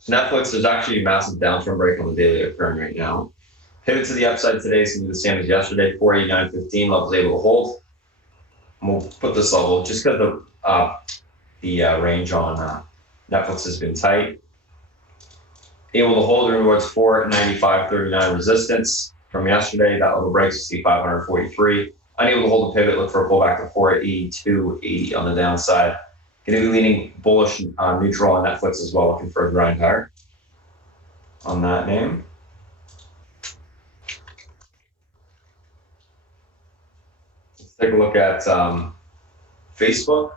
So Netflix, there's actually a massive downtrend break on the daily occurring right now. Pivot to the upside today is going to be the same as yesterday, 489.15. Levels able to hold. And we'll put this level just because the range on Netflix has been tight. Able to hold towards 495.39 resistance from yesterday. That level breaks, you see 543. Unable to hold a pivot, look for a pullback to 482.80 on the downside. Going to be leaning bullish neutral on Netflix as well, looking for a grind higher on that name. Let's take a look at Facebook.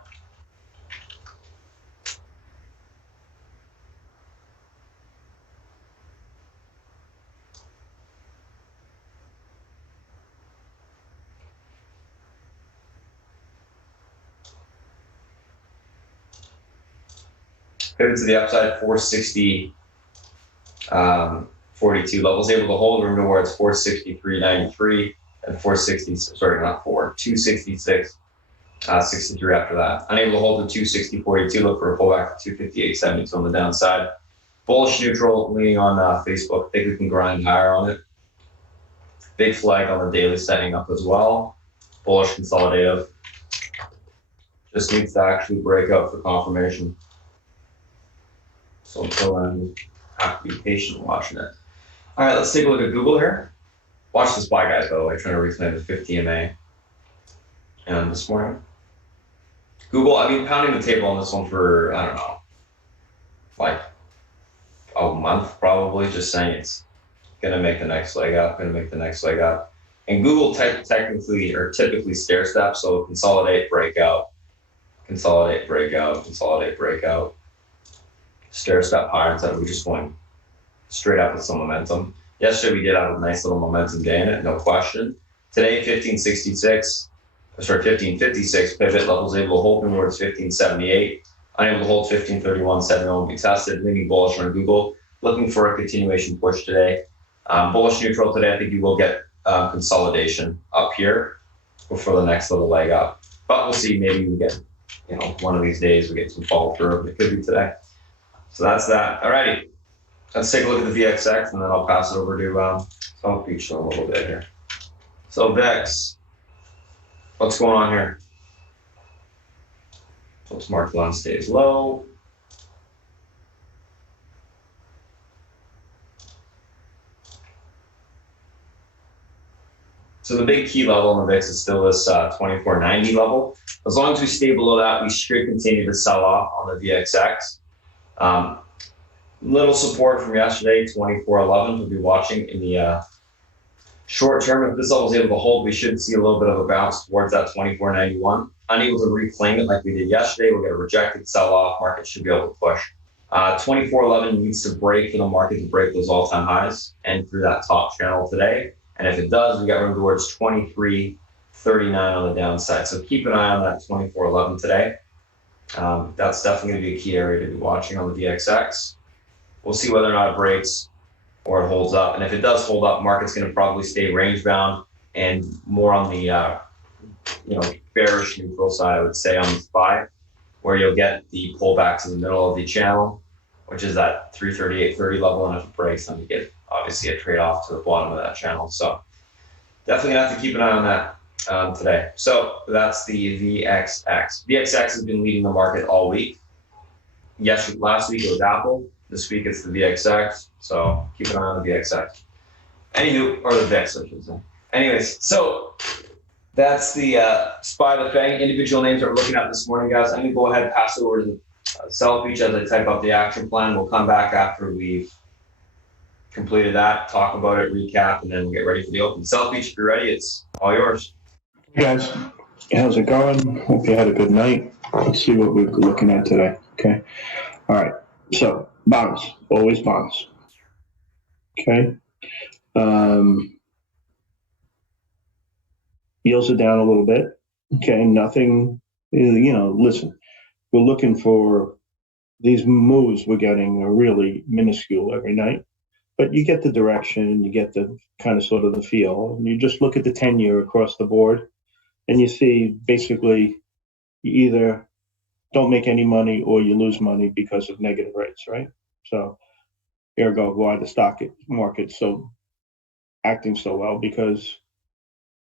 Pivot to the upside, 460, 42 levels able to hold room towards 463.93 and 266, 63 after that. Unable to hold the 260.42, look for a pullback to 258.72 on the downside. Bullish neutral, leaning on Facebook. Think we can grind higher on it. Big flag on the daily setting up as well. Bullish consolidative. Just needs to actually break out for confirmation. So until then, have to be patient watching it. All right, let's take a look at Google here. Watch this buy, guys, by the way, trying to reclaim the 50 MA. And this morning, Google, I've been pounding the table on this one for, I don't know, like a month probably, just saying it's Gonna make the next leg up, gonna make the next leg up. And Google technically or typically stair step, so consolidate, breakout, consolidate, breakout, consolidate, breakout. Stair step higher instead of just going straight up with some momentum. Yesterday we did have a nice little momentum day in it, no question. Today 1556 pivot levels able to hold towards 1578. Unable to hold 1531, 70 will be tested. Leaning bullish on Google. Looking for a continuation push today. Bullish neutral today. I think you will get consolidation up here before the next little leg up. But we'll see. Maybe we get, one of these days we get some follow through. It could be today. So that's that. Alrighty. Let's take a look at the VXX and then I'll pass it over to South Beach in a little bit here. So VIX, what's going on here? So it's marked on stays low. So the big key level on the VIX is still this 2490 level. As long as we stay below that, we should continue to sell off on the VXX. Little support from yesterday, 2411. We'll be watching in the short term. If this level is able to hold, we should see a little bit of a bounce towards that 2491. Unable to reclaim it like we did yesterday, we'll get a rejected sell off. Market should be able to push. 2411 needs to break for the market to break those all-time highs and through that top channel today. And if it does, we got room towards 2339 on the downside. So keep an eye on that 2411 today. That's definitely going to be a key area to be watching on the VXX. We'll see whether or not it breaks or it holds up. And if it does hold up, market's going to probably stay range bound and more on the bearish neutral side, I would say, on the SPY, where you'll get the pullback to the middle of the channel, which is that 338.30 level. And if it breaks, then you get obviously a trade off to the bottom of that channel. So definitely gonna have to keep an eye on that today. So that's the VXX. VXX has been leading the market all week. Last week it was Apple. This week it's the VXX. So keep an eye on the VXX. Or the VIX, I should say. Anyways, so that's the SPY, the FANG individual names that we're looking at this morning, guys. I'm gonna go ahead and pass it over to South Beach as I type up the action plan. We'll come back after we've completed that, talk about it, recap, and then we'll get ready for the open. South Beach, if you're ready, it's all yours. Hey guys, how's it going? Hope you had a good night. Let's see what we're looking at today. Okay. All right. So bonds, always bonds. Okay. Yields are down a little bit. Okay. Nothing, listen, we're looking for these moves we're getting are really minuscule every night. But you get the direction, you get the kind of sort of the feel, and you just look at the 10-year across the board, and you see basically you either don't make any money or you lose money because of negative rates, right? So ergo, why the stock market's so acting so well, because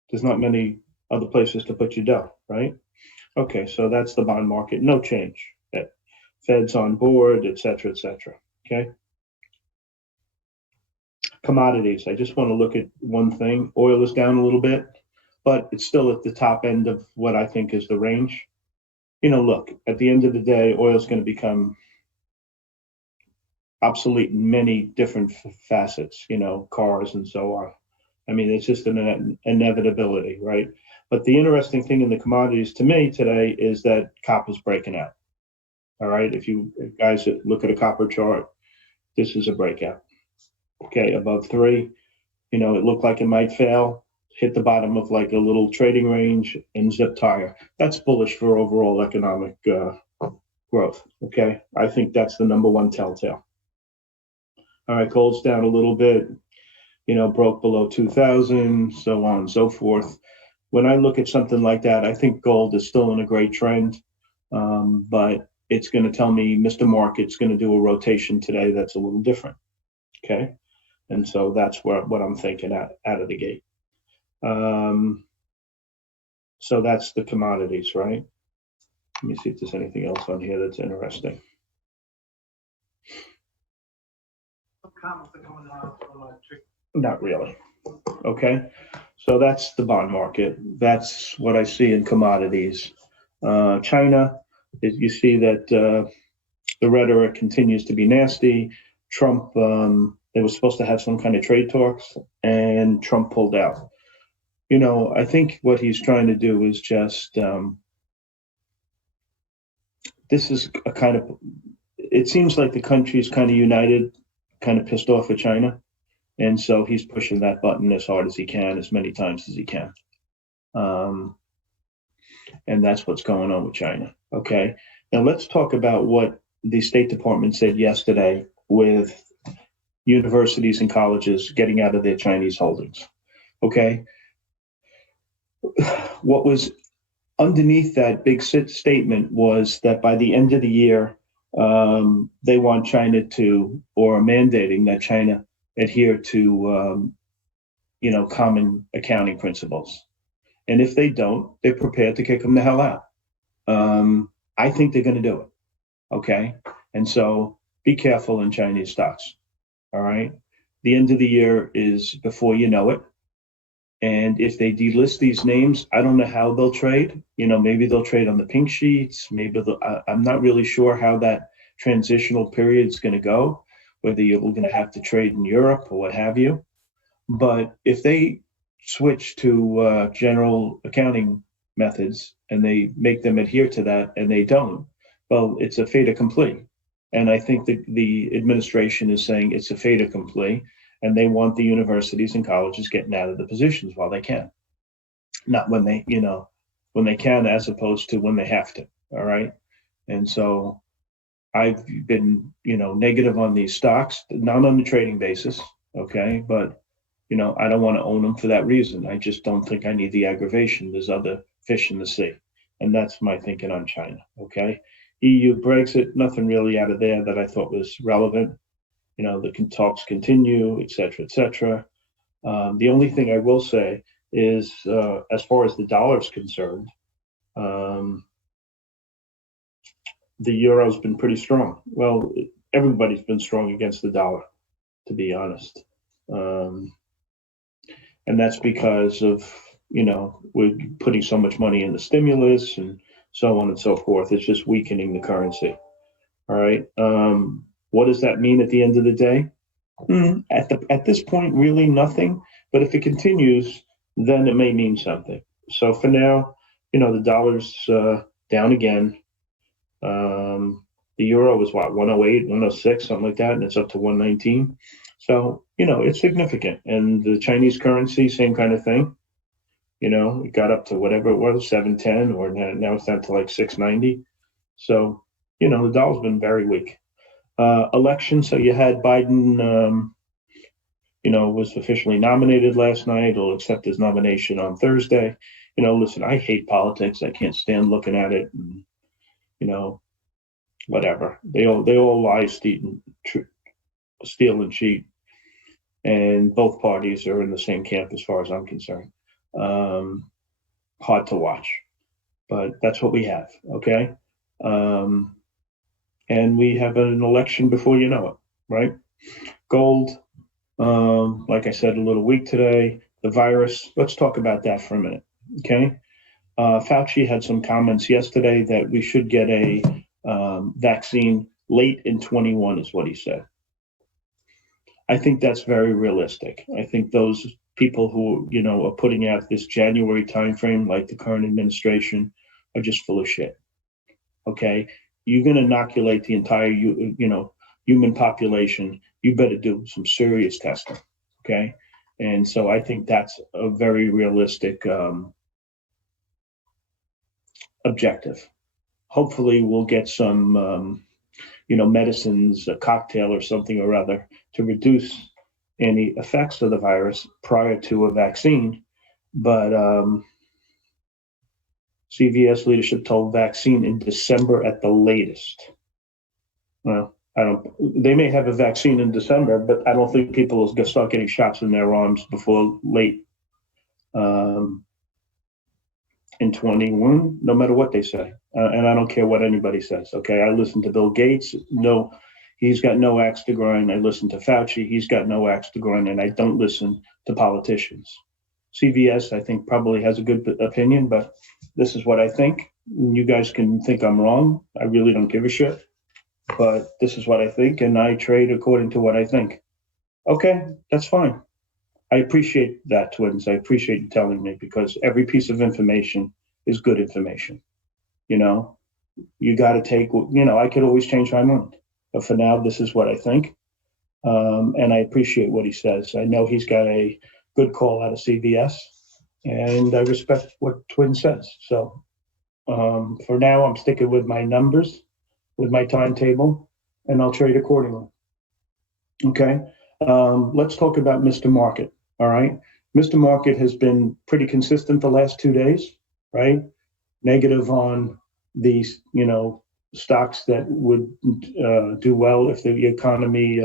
there's not many other places to put your dough, right? Okay, so that's the bond market, no change. Fed's on board, et cetera, okay? Commodities, I just want to look at one thing. Oil is down a little bit, but it's still at the top end of what I think is the range. Look, at the end of the day, oil is going to become obsolete in many different facets, cars and so on. I mean, it's just an inevitability, right? But the interesting thing in the commodities to me today is that copper's breaking out. All right, if you guys look at a copper chart, this is a breakout. Okay, above 3, it looked like it might fail, hit the bottom of like a little trading range and zip higher. That's bullish for overall economic growth. Okay, I think that's the number one telltale. All right, gold's down a little bit, broke below 2,000, so on and so forth. When I look at something like that, I think gold is still in a great trend, but it's going to tell me Mr. Market's going to do a rotation today that's a little different. Okay. And so that's what I'm thinking out of the gate. So that's the commodities, right? Let me see if there's anything else on here that's interesting. Not really. Okay. So that's the bond market. That's what I see in commodities. China, you see that the rhetoric continues to be nasty. Trump They were supposed to have some kind of trade talks, and Trump pulled out. I think what he's trying to do is just, this is a kind of, it seems like the country is kind of united, kind of pissed off with China. And so he's pushing that button as hard as he can, as many times as he can. And that's what's going on with China. Okay. Now let's talk about what the State Department said yesterday with universities and colleges getting out of their Chinese holdings. Okay. What was underneath that big statement was that by the end of the year, they want China to, or mandating that China adhere to, common accounting principles. And if they don't, they're prepared to kick them the hell out. I think they're going to do it. Okay. And so be careful in Chinese stocks. All right. The end of the year is before you know it. And if they delist these names, I don't know how they'll trade. Maybe they'll trade on the pink sheets. Maybe I'm not really sure how that transitional period is going to go, whether you're going to have to trade in Europe or what have you. But if they switch to general accounting methods and they make them adhere to that and they don't, well, it's a fait accompli. And I think that the administration is saying it's a fait accompli, and they want the universities and colleges getting out of the positions while they can. Not when they, when they can, as opposed to when they have to. All right. And so I've been, negative on these stocks, not on the trading basis. Okay. But, I don't want to own them for that reason. I just don't think I need the aggravation. There's other fish in the sea. And that's my thinking on China. Okay. EU Brexit, nothing really out of there that I thought was relevant. The talks continue, et cetera, et cetera. The only thing I will say is, as far as the dollar is concerned, the euro's been pretty strong. Well, everybody's been strong against the dollar, to be honest. And that's because of, we're putting so much money in the stimulus and so on and so forth. It's just weakening the currency. All right. What does that mean at the end of the day? At this point, really nothing. But if it continues, then it may mean something. So for now, the dollar's down again. The euro was 108, 106, something like that, and it's up to 119. So, it's significant. And the Chinese currency, same kind of thing. It got up to whatever it was, 710, or now it's down to like 690. So, the dollar's been very weak. Election, so you had Biden, was officially nominated last night. He'll accept his nomination on Thursday. Listen, I hate politics. I can't stand looking at it. And, whatever. They all lie, steal, and cheat. And both parties are in the same camp as far as I'm concerned. Hard to watch, but that's what we have. Okay. And we have an election before you know it, right? Gold, like I said, a little weak today. The virus, let's talk about that for a minute, okay? Fauci had some comments yesterday that we should get a vaccine late in 21 is what he said. I think that's very realistic. I think those people who, are putting out this January timeframe, like the current administration, are just full of shit, okay? You're going to inoculate the entire, human population. You better do some serious testing, okay? And so I think that's a very realistic objective. Hopefully we'll get some, medicines, a cocktail or something or other to reduce any effects of the virus prior to a vaccine. But CVS leadership told vaccine in December at the latest. Well, they may have a vaccine in December, but I don't think people will start getting shots in their arms before late in 21, no matter what they say. And I don't care what anybody says. Okay. I listen to Bill Gates. No, he's got no axe to grind. I listen to Fauci. He's got no axe to grind. And I don't listen to politicians. CVS, I think, probably has a good opinion, but this is what I think. You guys can think I'm wrong. I really don't give a shit, but this is what I think, and I trade according to what I think. Okay, that's fine. I appreciate that, Twins. I appreciate you telling me, because every piece of information is good information. You know, you got to take, I could always change my mind. But for now, this is what I think. And I appreciate what he says. I know he's got a good call out of CVS, and I respect what Twin says. So for now, I'm sticking with my numbers, with my timetable, and I'll trade accordingly. Okay. Let's talk about Mr. Market. All right. Mr. Market has been pretty consistent the last 2 days, right? Negative on these, stocks that would do well if the economy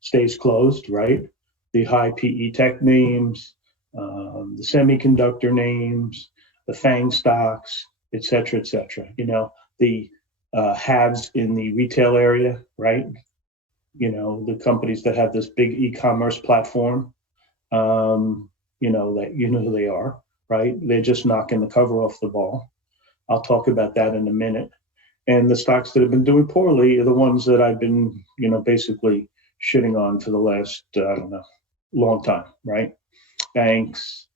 stays closed, right? The high PE tech names, the semiconductor names, the FANG stocks, et cetera, et cetera. The haves in the retail area, right? The companies that have this big e-commerce platform, that who they are, right? They're just knocking the cover off the ball. I'll talk about that in a minute. And the stocks that have been doing poorly are the ones that I've been, basically shitting on for the last, long time, right? Banks,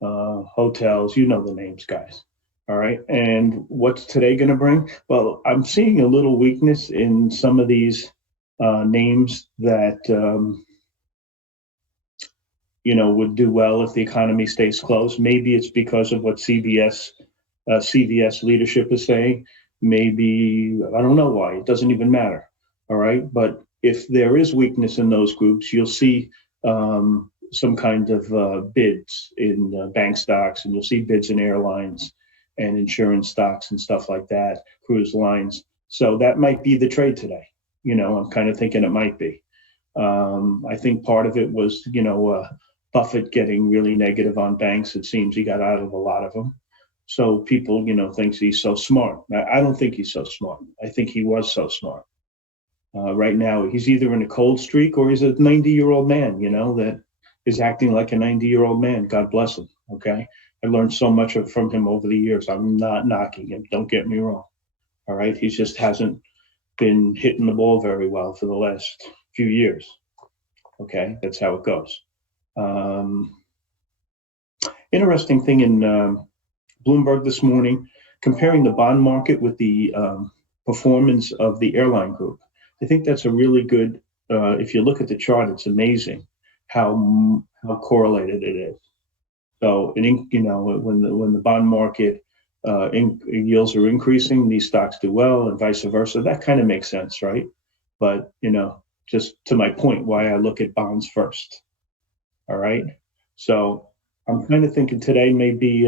hotels, the names, guys. All right. And what's today going to bring? Well, I'm seeing a little weakness in some of these names that, would do well if the economy stays closed. Maybe it's because of what CVS leadership is saying. Maybe, I don't know why. It doesn't even matter. All right. But if there is weakness in those groups, you'll see some kind of bids in bank stocks, and you'll see bids in airlines and insurance stocks and stuff like that, cruise lines. So that might be the trade today. I'm kind of thinking it might be. I think part of it was, Buffett getting really negative on banks. It seems he got out of a lot of them. So people, thinks he's so smart. I don't think he's so smart. I think he was so smart. Right now, he's either in a cold streak or he's a 90-year-old man, that is acting like a 90-year-old man. God bless him. Okay. I learned so much from him over the years. I'm not knocking him. Don't get me wrong. All right. He just hasn't been hitting the ball very well for the last few years. Okay. That's how it goes. Interesting thing in Bloomberg this morning, comparing the bond market with the performance of the airline group. I think that's a really good, if you look at the chart, it's amazing how correlated it is. So, when the bond market yields are increasing, these stocks do well, and vice versa. That kind of makes sense, right? But, just to my point, why I look at bonds first. All right. So I'm kind of thinking today may be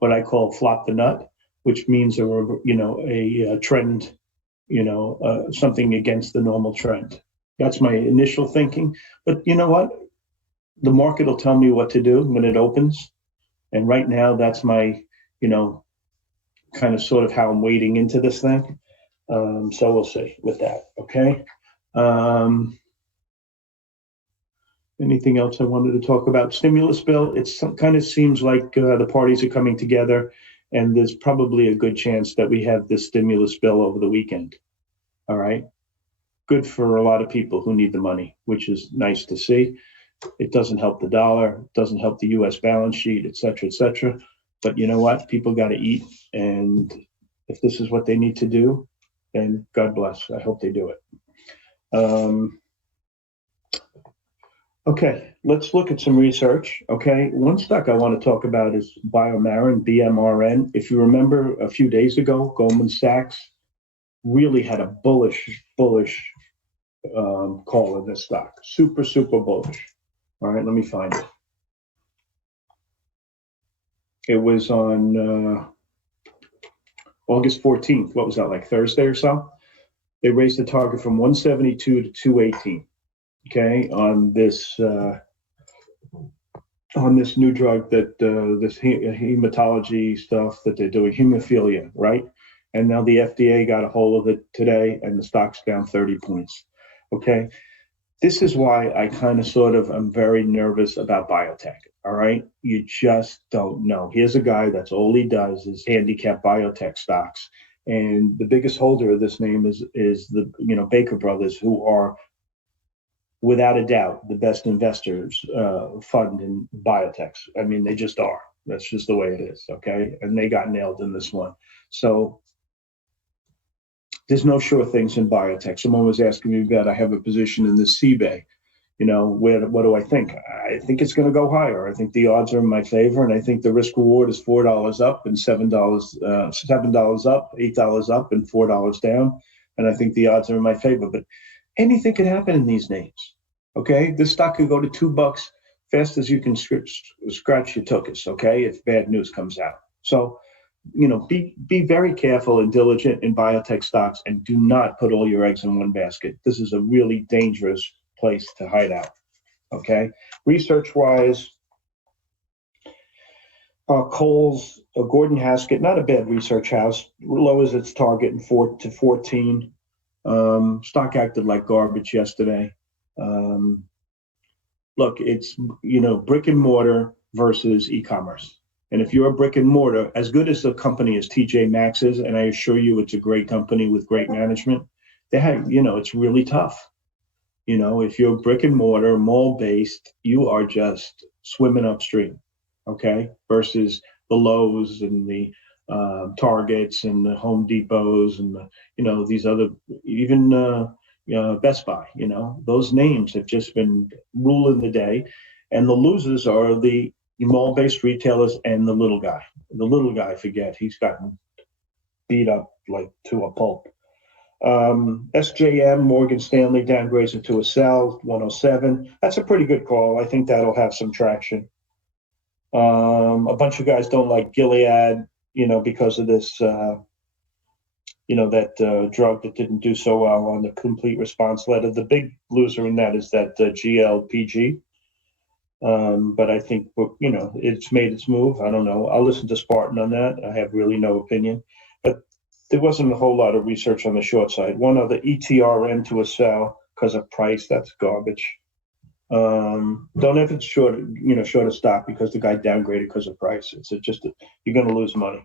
what I call flop the nut, which means a trend, something against the normal trend. That's my initial thinking. But you know what? The market will tell me what to do when it opens. And right now, that's my, kind of sort of how I'm wading into this thing. So we'll see with that. Okay. Anything else I wanted to talk about? Stimulus bill. It kind of seems like the parties are coming together, and there's probably a good chance that we have this stimulus bill over the weekend. All right. Good for a lot of people who need the money, which is nice to see. It doesn't help the dollar, doesn't help the U.S. balance sheet, et cetera, et cetera. But you know what? People got to eat. And if this is what they need to do, then God bless. I hope they do it. Okay, let's look at some research. Okay, one stock I want to talk about is BioMarin, BMRN. If you remember a few days ago, Goldman Sachs really had a bullish call in this stock. Super bullish. All right, let me find it. It was on August 14th. What was that, like Thursday or so? They raised the target from 172 to 218. Okay, on this new drug that this hematology stuff that they're doing, hemophilia, right? And now the FDA got a hold of it today, and the stock's down 30 points. Okay, this is why I kind of sort of am very nervous about biotech. All right, you just don't know. Here's a guy that's all he does is handicap biotech stocks, and the biggest holder of this name is the Baker brothers, who are without a doubt, the best investors fund in biotechs. I mean, they just are. That's just the way it is, okay? And they got nailed in this one. So there's no sure things in biotech. Someone was asking me about, I have a position in the CBay. What do I think? I think it's going to go higher. I think the odds are in my favor, and I think the risk reward is $4 up and $7 up, $8 up, and $4 down. And I think the odds are in my favor. But anything could happen in these names. Okay, this stock could go to $2 fast as you can scratch your tuchus. Okay, if bad news comes out. So, be very careful and diligent in biotech stocks, and do not put all your eggs in one basket. This is a really dangerous place to hide out. Okay, research-wise, Kohl's, Gordon Haskett, not a bad research house, lowers its target in 4 to 14. Stock acted like garbage yesterday. Look, it's brick and mortar versus e-commerce. And if you're a brick and mortar, as good as the company as TJ Maxx is, and I assure you it's a great company with great management, it's really tough. If you're brick and mortar, mall based, you are just swimming upstream, okay? Versus the Lowe's and the Targets and the Home Depots and these other, even Best Buy. Those names have just been ruling the day, and the losers are the mall-based retailers and the little guy. The little guy, forget, he's gotten beat up like to a pulp. SJM, Morgan Stanley downgrades it to a sell, 107. That's a pretty good call. I think that'll have some traction. A bunch of guys don't like Gilead, because of this, that drug that didn't do so well on the complete response letter. The big loser in that is that GLPG. But I think, it's made its move. I don't know. I'll listen to Spartan on that. I have really no opinion. But there wasn't a whole lot of research on the short side. One other ETRN to a sell because of price. That's garbage. Don't ever short a stock because the guy downgraded because of price. You're going to lose money.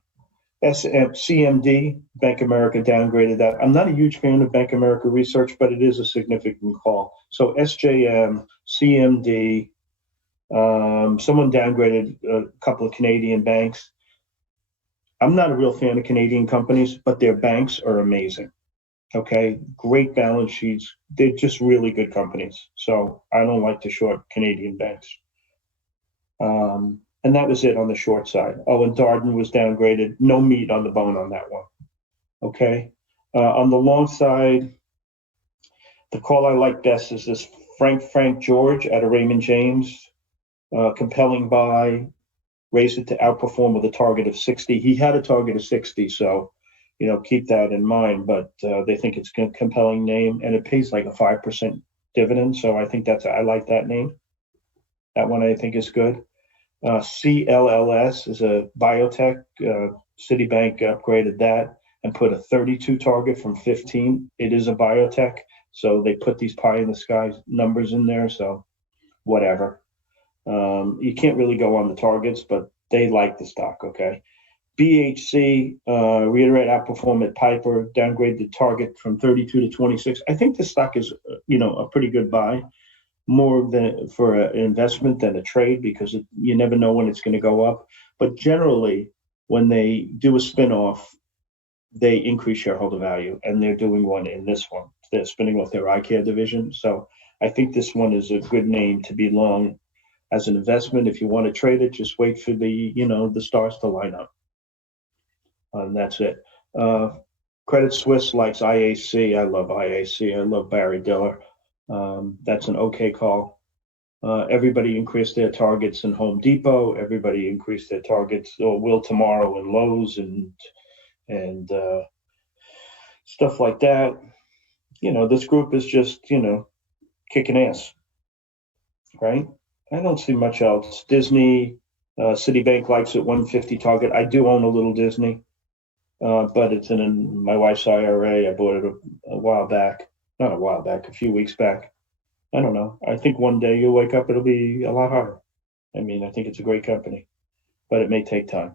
CMD, Bank of America downgraded that. I'm not a huge fan of Bank of America research, but it is a significant call. So SJM, CMD, someone downgraded a couple of Canadian banks. I'm not a real fan of Canadian companies, but their banks are amazing. Okay, great balance sheets. They're just really good companies. So I don't like to short Canadian banks. And that was it on the short side. Oh, and Darden was downgraded. No meat on the bone on that one. Okay. On the long side, the call I like best is this Frank George out of Raymond James. Compelling buy, raise it to outperform with a target of 60. He had a target of 60, so keep that in mind. But they think it's a compelling name, and it pays like a 5% dividend. So I think I like that name. That one I think is good. CLLS is a biotech. Citibank upgraded that and put a 32 target from 15. It is a biotech, so they put these pie in the sky numbers in there. So whatever. You can't really go on the targets, but they like the stock, okay? BHC, reiterate outperform at Piper, downgrade the target from 32 to 26. I think the stock is, a pretty good buy, more than for an investment than a trade, because you never know when it's going to go up. But generally, when they do a spinoff, they increase shareholder value, and they're doing one in this one. They're spinning off their eye care division. So I think this one is a good name to be long as an investment. If you want to trade it, just wait for the stars to line up. And that's it. Credit Suisse likes IAC. I love IAC. I love Barry Diller. That's an okay call. Everybody increased their targets in Home Depot. Everybody increased their targets, or will tomorrow, in Lowe's and stuff like that. This group is just, kicking ass, right? I don't see much else. Disney, Citibank likes it 150 target. I do own a little Disney, but it's in my wife's IRA. I bought it a few weeks back. I don't know. I think one day you'll wake up, it'll be a lot harder. I think it's a great company, but it may take time.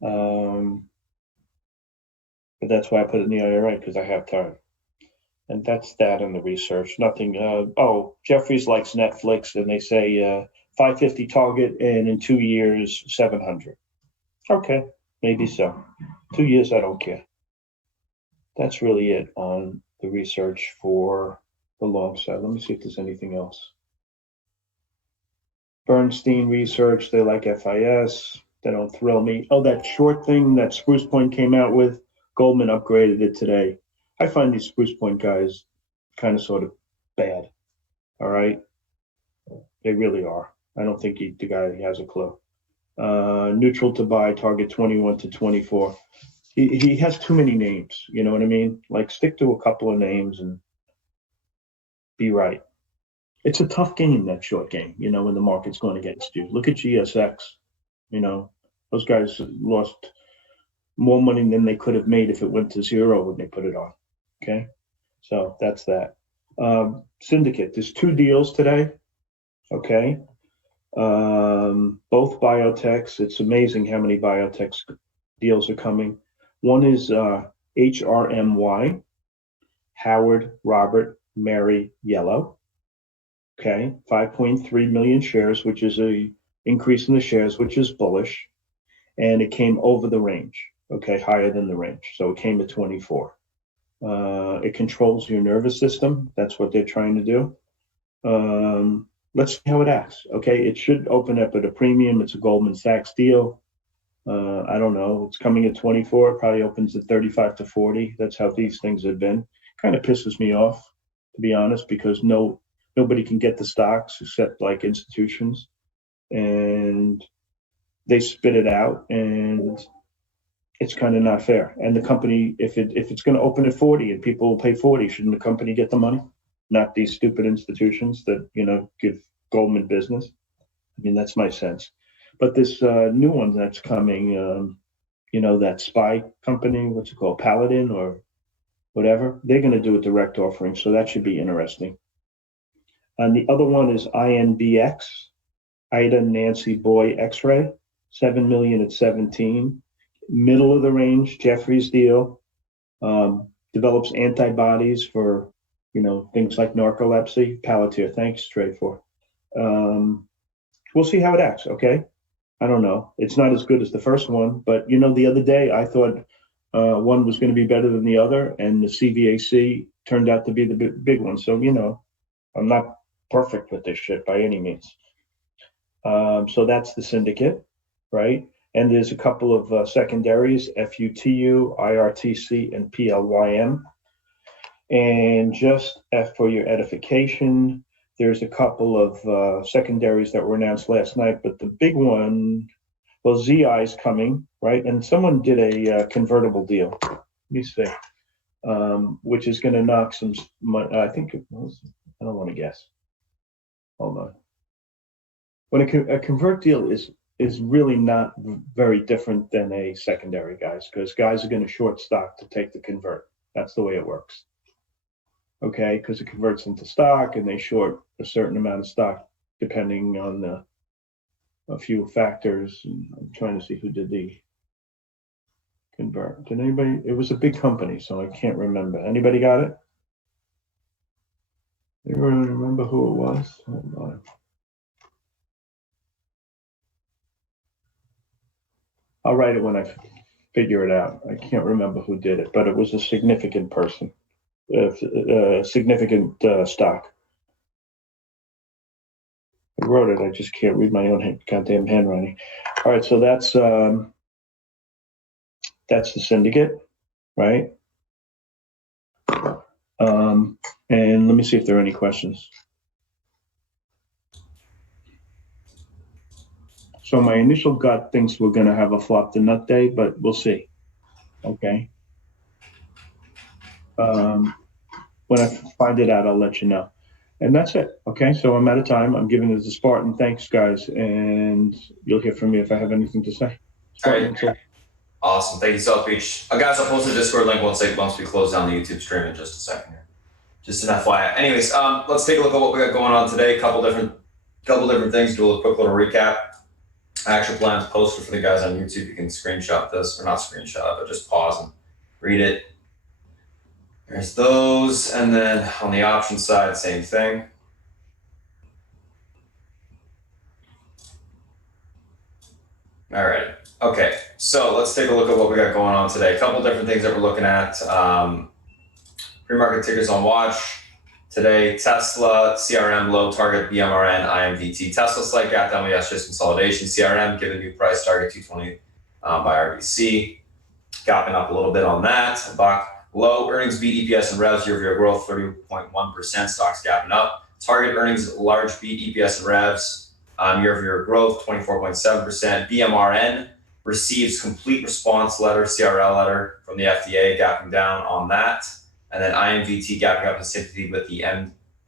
But that's why I put it in the IRA, because I have time. And that's that in the research. Nothing. Jeffries likes Netflix, and they say 550 target, and in 2 years 700. Okay, maybe so. 2 years, I don't care. That's really it on the research for the long side. Let me see if there's anything else. Bernstein research, they like FIS. They don't thrill me. Oh, that short thing that Spruce Point came out with, Goldman upgraded it today. I find these Spruce Point guys kind of sort of bad. All right. They really are. I don't think the guy has a clue. Neutral to buy, target 21 to 24. He has too many names. You know what I mean? Like, stick to a couple of names and be right. It's a tough game, that short game, when the market's going against you. Look at GSX. Those guys lost more money than they could have made if it went to zero when they put it on. Okay. So that's that. Syndicate, there's 2 deals today. Okay. Both biotechs. It's amazing how many biotech deals are coming. One is HRMY, Howard Robert Mary Yellow. Okay, 5.3 million shares, which is a increase in the shares, which is bullish, and it came over the range. Okay, higher than the range, so it came to 24. It controls your nervous system. That's what they're trying to do. Let's see how it acts. Okay, it should open up at a premium. It's a Goldman Sachs deal. I don't know. It's coming at 24. It probably opens at 35 to 40. That's how these things have been. Kind of pisses me off, to be honest, because nobody can get the stocks except like institutions, and they spit it out, and it's kind of not fair. And the company, if it's going to open at 40 and people will pay 40, shouldn't the company get the money? Not these stupid institutions that, give Goldman business. I mean, that's my sense. But this new one that's coming, that spy company, what's it called, Paladin or whatever, they're going to do a direct offering. So that should be interesting. And the other one is INBX, Ida Nancy Boy X-ray, 7 million at 17. Middle of the range, Jeffries deal. Develops antibodies for, things like narcolepsy. Palantir, thanks, Trey, for. We'll see how it acts, okay? I don't know. It's not as good as the first one, but, the other day I thought one was going to be better than the other, and the CVAC turned out to be the big one. So, I'm not perfect with this shit by any means. So that's the syndicate, right? And there's a couple of secondaries, FUTU, IRTC, and PLYM. And just for your edification, there's a couple of secondaries that were announced last night, but the big one, well, ZI is coming, right? And someone did a convertible deal. Let me see, which is going to knock some money. I think it was, I don't want to guess. Hold on. When a convert deal is really not very different than a secondary, guys, because guys are going to short stock to take the convert. That's the way it works. Okay, because it converts into stock and they short a certain amount of stock depending on a few factors. And I'm trying to see who did the convert. Did anybody? It was a big company, so I can't remember. Anybody got it? Anyone remember who it was? Hold on. I'll write it when I figure it out. I can't remember who did it, but it was a significant person, significant stock. I wrote it. I just can't read my own goddamn handwriting. All right, so that's the syndicate, right? And let me see if there are any questions. So my initial gut thinks we're going to have a flop the nut day, but we'll see. Okay. When I find it out, I'll let you know. And that's it. Okay. So I'm out of time. I'm giving it to Spartan. Thanks, guys. And you'll hear from me if I have anything to say. Spartan, all right. Awesome. Thank you so much, Peach. Guys, I'll post the Discord link once we close down the YouTube stream in just a second here. Just an FYI. Anyways, let's take a look at what we got going on today. Couple different things. Do a quick little recap. Action plans posted for the guys on YouTube. You can screenshot this, or not screenshot, but just pause and read it. There's those, and then on the option side, same thing. All right. Okay. So let's take a look at what we got going on today. A couple different things that we're looking at. Pre-market tickers on watch today. Tesla, CRM, low target, BMRN, IMVT. Tesla slight gap down yesterday's consolidation. CRM given new price target 220 by RBC. Gapping up a little bit on that. Buck low earnings beat EPS and revs year-over-year growth 30.1%. Stocks gapping up. Target earnings large beat EPS and revs. Year-over-year growth, 24.7%. BMRN receives complete response letter, CRL letter from the FDA, gapping down on that. And then IMVT gapping up in sympathy with the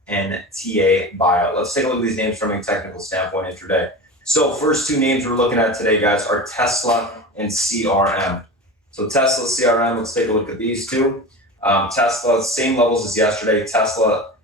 NTA buyout. Let's take a look at these names from a technical standpoint intraday. So first two names we're looking at today, guys, are Tesla and CRM. So Tesla, CRM, let's take a look at these two. Tesla, same levels as yesterday. Tesla,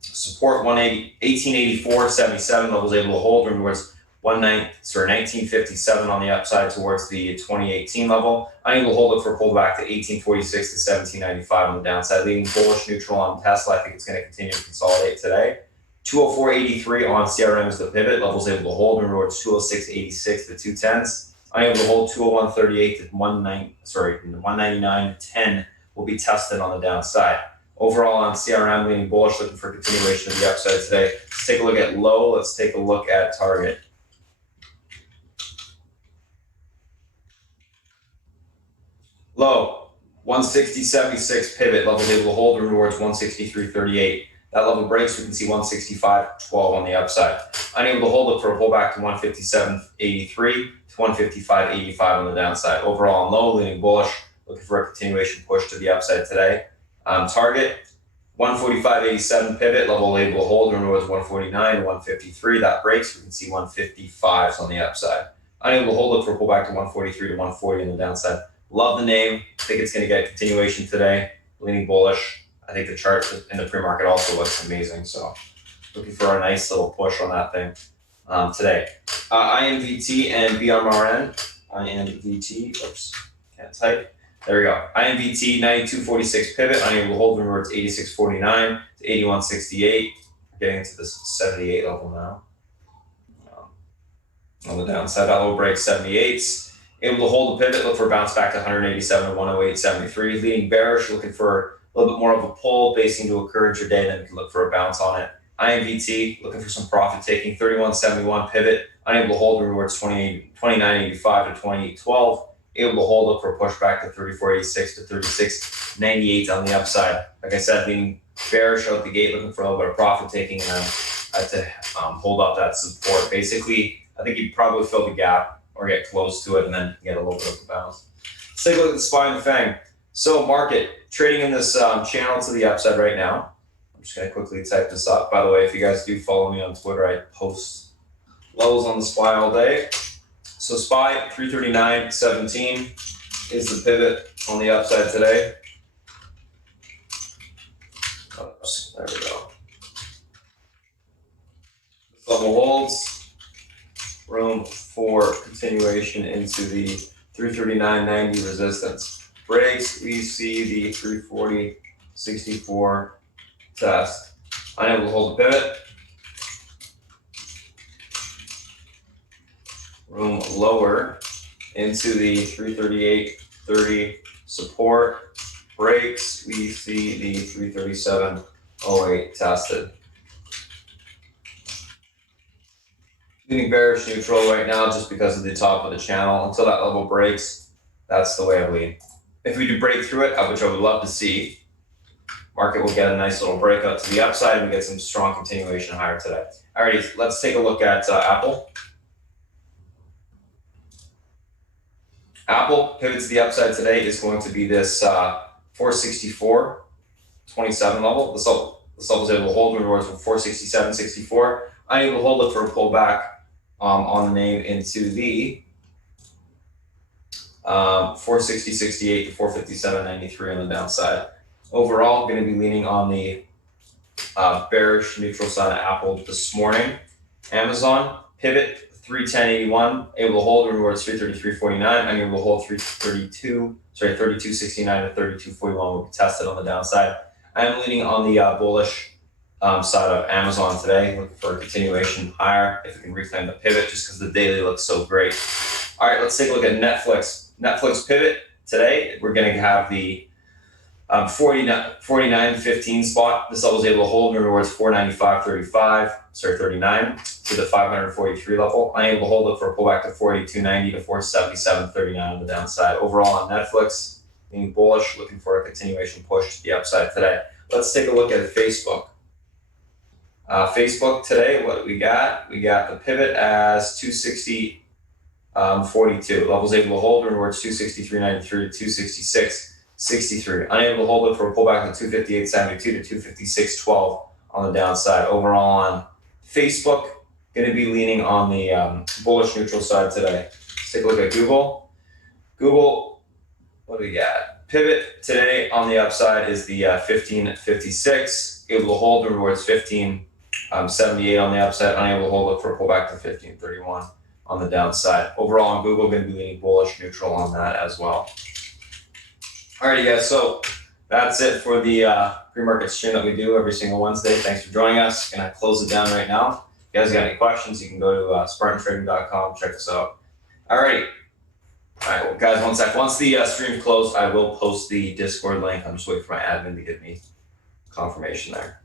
support 1884.77 levels able to hold towards 1957 on the upside towards the 2018 level. Unable to hold it for a pullback to 1846 to 1795 on the downside, leading bullish neutral on Tesla. I think it's going to continue to consolidate today. 204.83 on CRM is the pivot. Levels able to hold towards 206.86 to 210s. Unable to hold 201.38 to 199.10 will be tested on the downside. Overall on CRM, leaning bullish, looking for continuation of the upside today. Let's take a look at low. Let's take a look at target. Low, 160.76 pivot. Levels able to hold towards 163.38. That level breaks, we can see 165.12 on the upside. Unable to hold it for a pullback to 157.83 to 155.85 on the downside. Overall on low, leaning bullish, looking for a continuation push to the upside today. Target 145.87 pivot, level able to hold towards 149 to 153. That breaks, we can see 155s on the upside. Unable to hold it for a pullback to 143 to 140 on the downside. Love the name. I think it's going to get continuation today. Leaning bullish. I think the chart in the pre-market also looks amazing. So looking for a nice little push on that thing today. IMVT and BMRN. IMVT. Oops, can't type. There we go. IMVT 92.46 pivot, unable to hold towards 86.49 to 81.68. Getting into this 78 level now. On the downside, that will break 78s. Able to hold the pivot, look for a bounce back to 187 to 108.73. Leading bearish, looking for a little bit more of a pull basing to occur intraday, then we can look for a bounce on it. IMVT, looking for some profit taking, 31.71 pivot, unable to hold towards 29.85 to 28.12. Able to hold up for a pushback to 34.86 to 36.98 on the upside. Like I said, being bearish out the gate, looking for a little bit of profit taking, and then I had to hold up that support. Basically, I think you'd probably fill the gap or get close to it and then get a little bit of a bounce. Let's take a look at the SPY and the FANG. So market trading in this channel to the upside right now. I'm just going to quickly type this up. By the way, if you guys do follow me on Twitter, I post levels on the SPY all day. So SPY 339.17 is the pivot on the upside today. Oops, there we go. This level holds. Room for continuation into the 339.90 resistance. Breaks, we see the 340.64 test. Unable to hold the pivot. Room lower into the 338.30 support. Breaks, we see the 337.08 tested. Leaning bearish neutral right now just because of the top of the channel. Until that level breaks, that's the way I lean. If we do break through it, which I would love to see, market will get a nice little breakout to the upside and we get some strong continuation higher today. Alrighty, let's take a look at Apple. Apple pivot to the upside today is going to be this 464.27 level. This level is able to hold towards 467.64. Unable to hold it for a pullback on the name into the 460.68 to 457.93 on the downside. Overall, going to be leaning on the bearish neutral side of Apple this morning. Amazon pivot 310.81, able to hold rewards 333.49, unable to hold 32.69 to 32.41 will be tested on the downside. I am leaning on the bullish side of Amazon today, looking for a continuation higher if it can reclaim the pivot, just because the daily looks so great. All right, let's take a look at Netflix. Netflix pivot today. We're going to have the 49.15 spot. This level is able to hold rewards 39 to the 543 level. Unable to hold it for a pullback to 42.90 to 477.39 on the downside. Overall on Netflix, being bullish, looking for a continuation push to the upside today. Let's take a look at Facebook. Facebook today, what we got? We got the pivot as 260.42. Levels able to hold rewards 263.93 to 266.63. Unable to hold it for a pullback to 258.72 to 256.12 on the downside. Overall on Facebook, going to be leaning on the bullish neutral side today. Let's take a look at Google. Google, what do we got? Pivot today on the upside is the 15.56. Able to hold rewards 15.78 on the upside. Unable to hold it for a pullback to 15.31 on the downside. Overall on Google, going to be leaning bullish neutral on that as well. Alrighty guys, so that's it for the pre-market stream that we do every single Wednesday. Thanks for joining us. Gonna close it down right now. If you guys got any questions, you can go to spartantrading.com, check us out. Alrighty. Alright, well guys, one sec. Once the stream's closed, I will post the Discord link. I'm just waiting for my admin to give me confirmation there.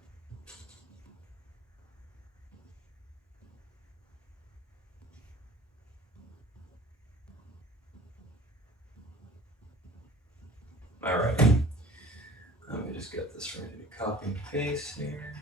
Alright. Let me just get this ready to copy and paste here.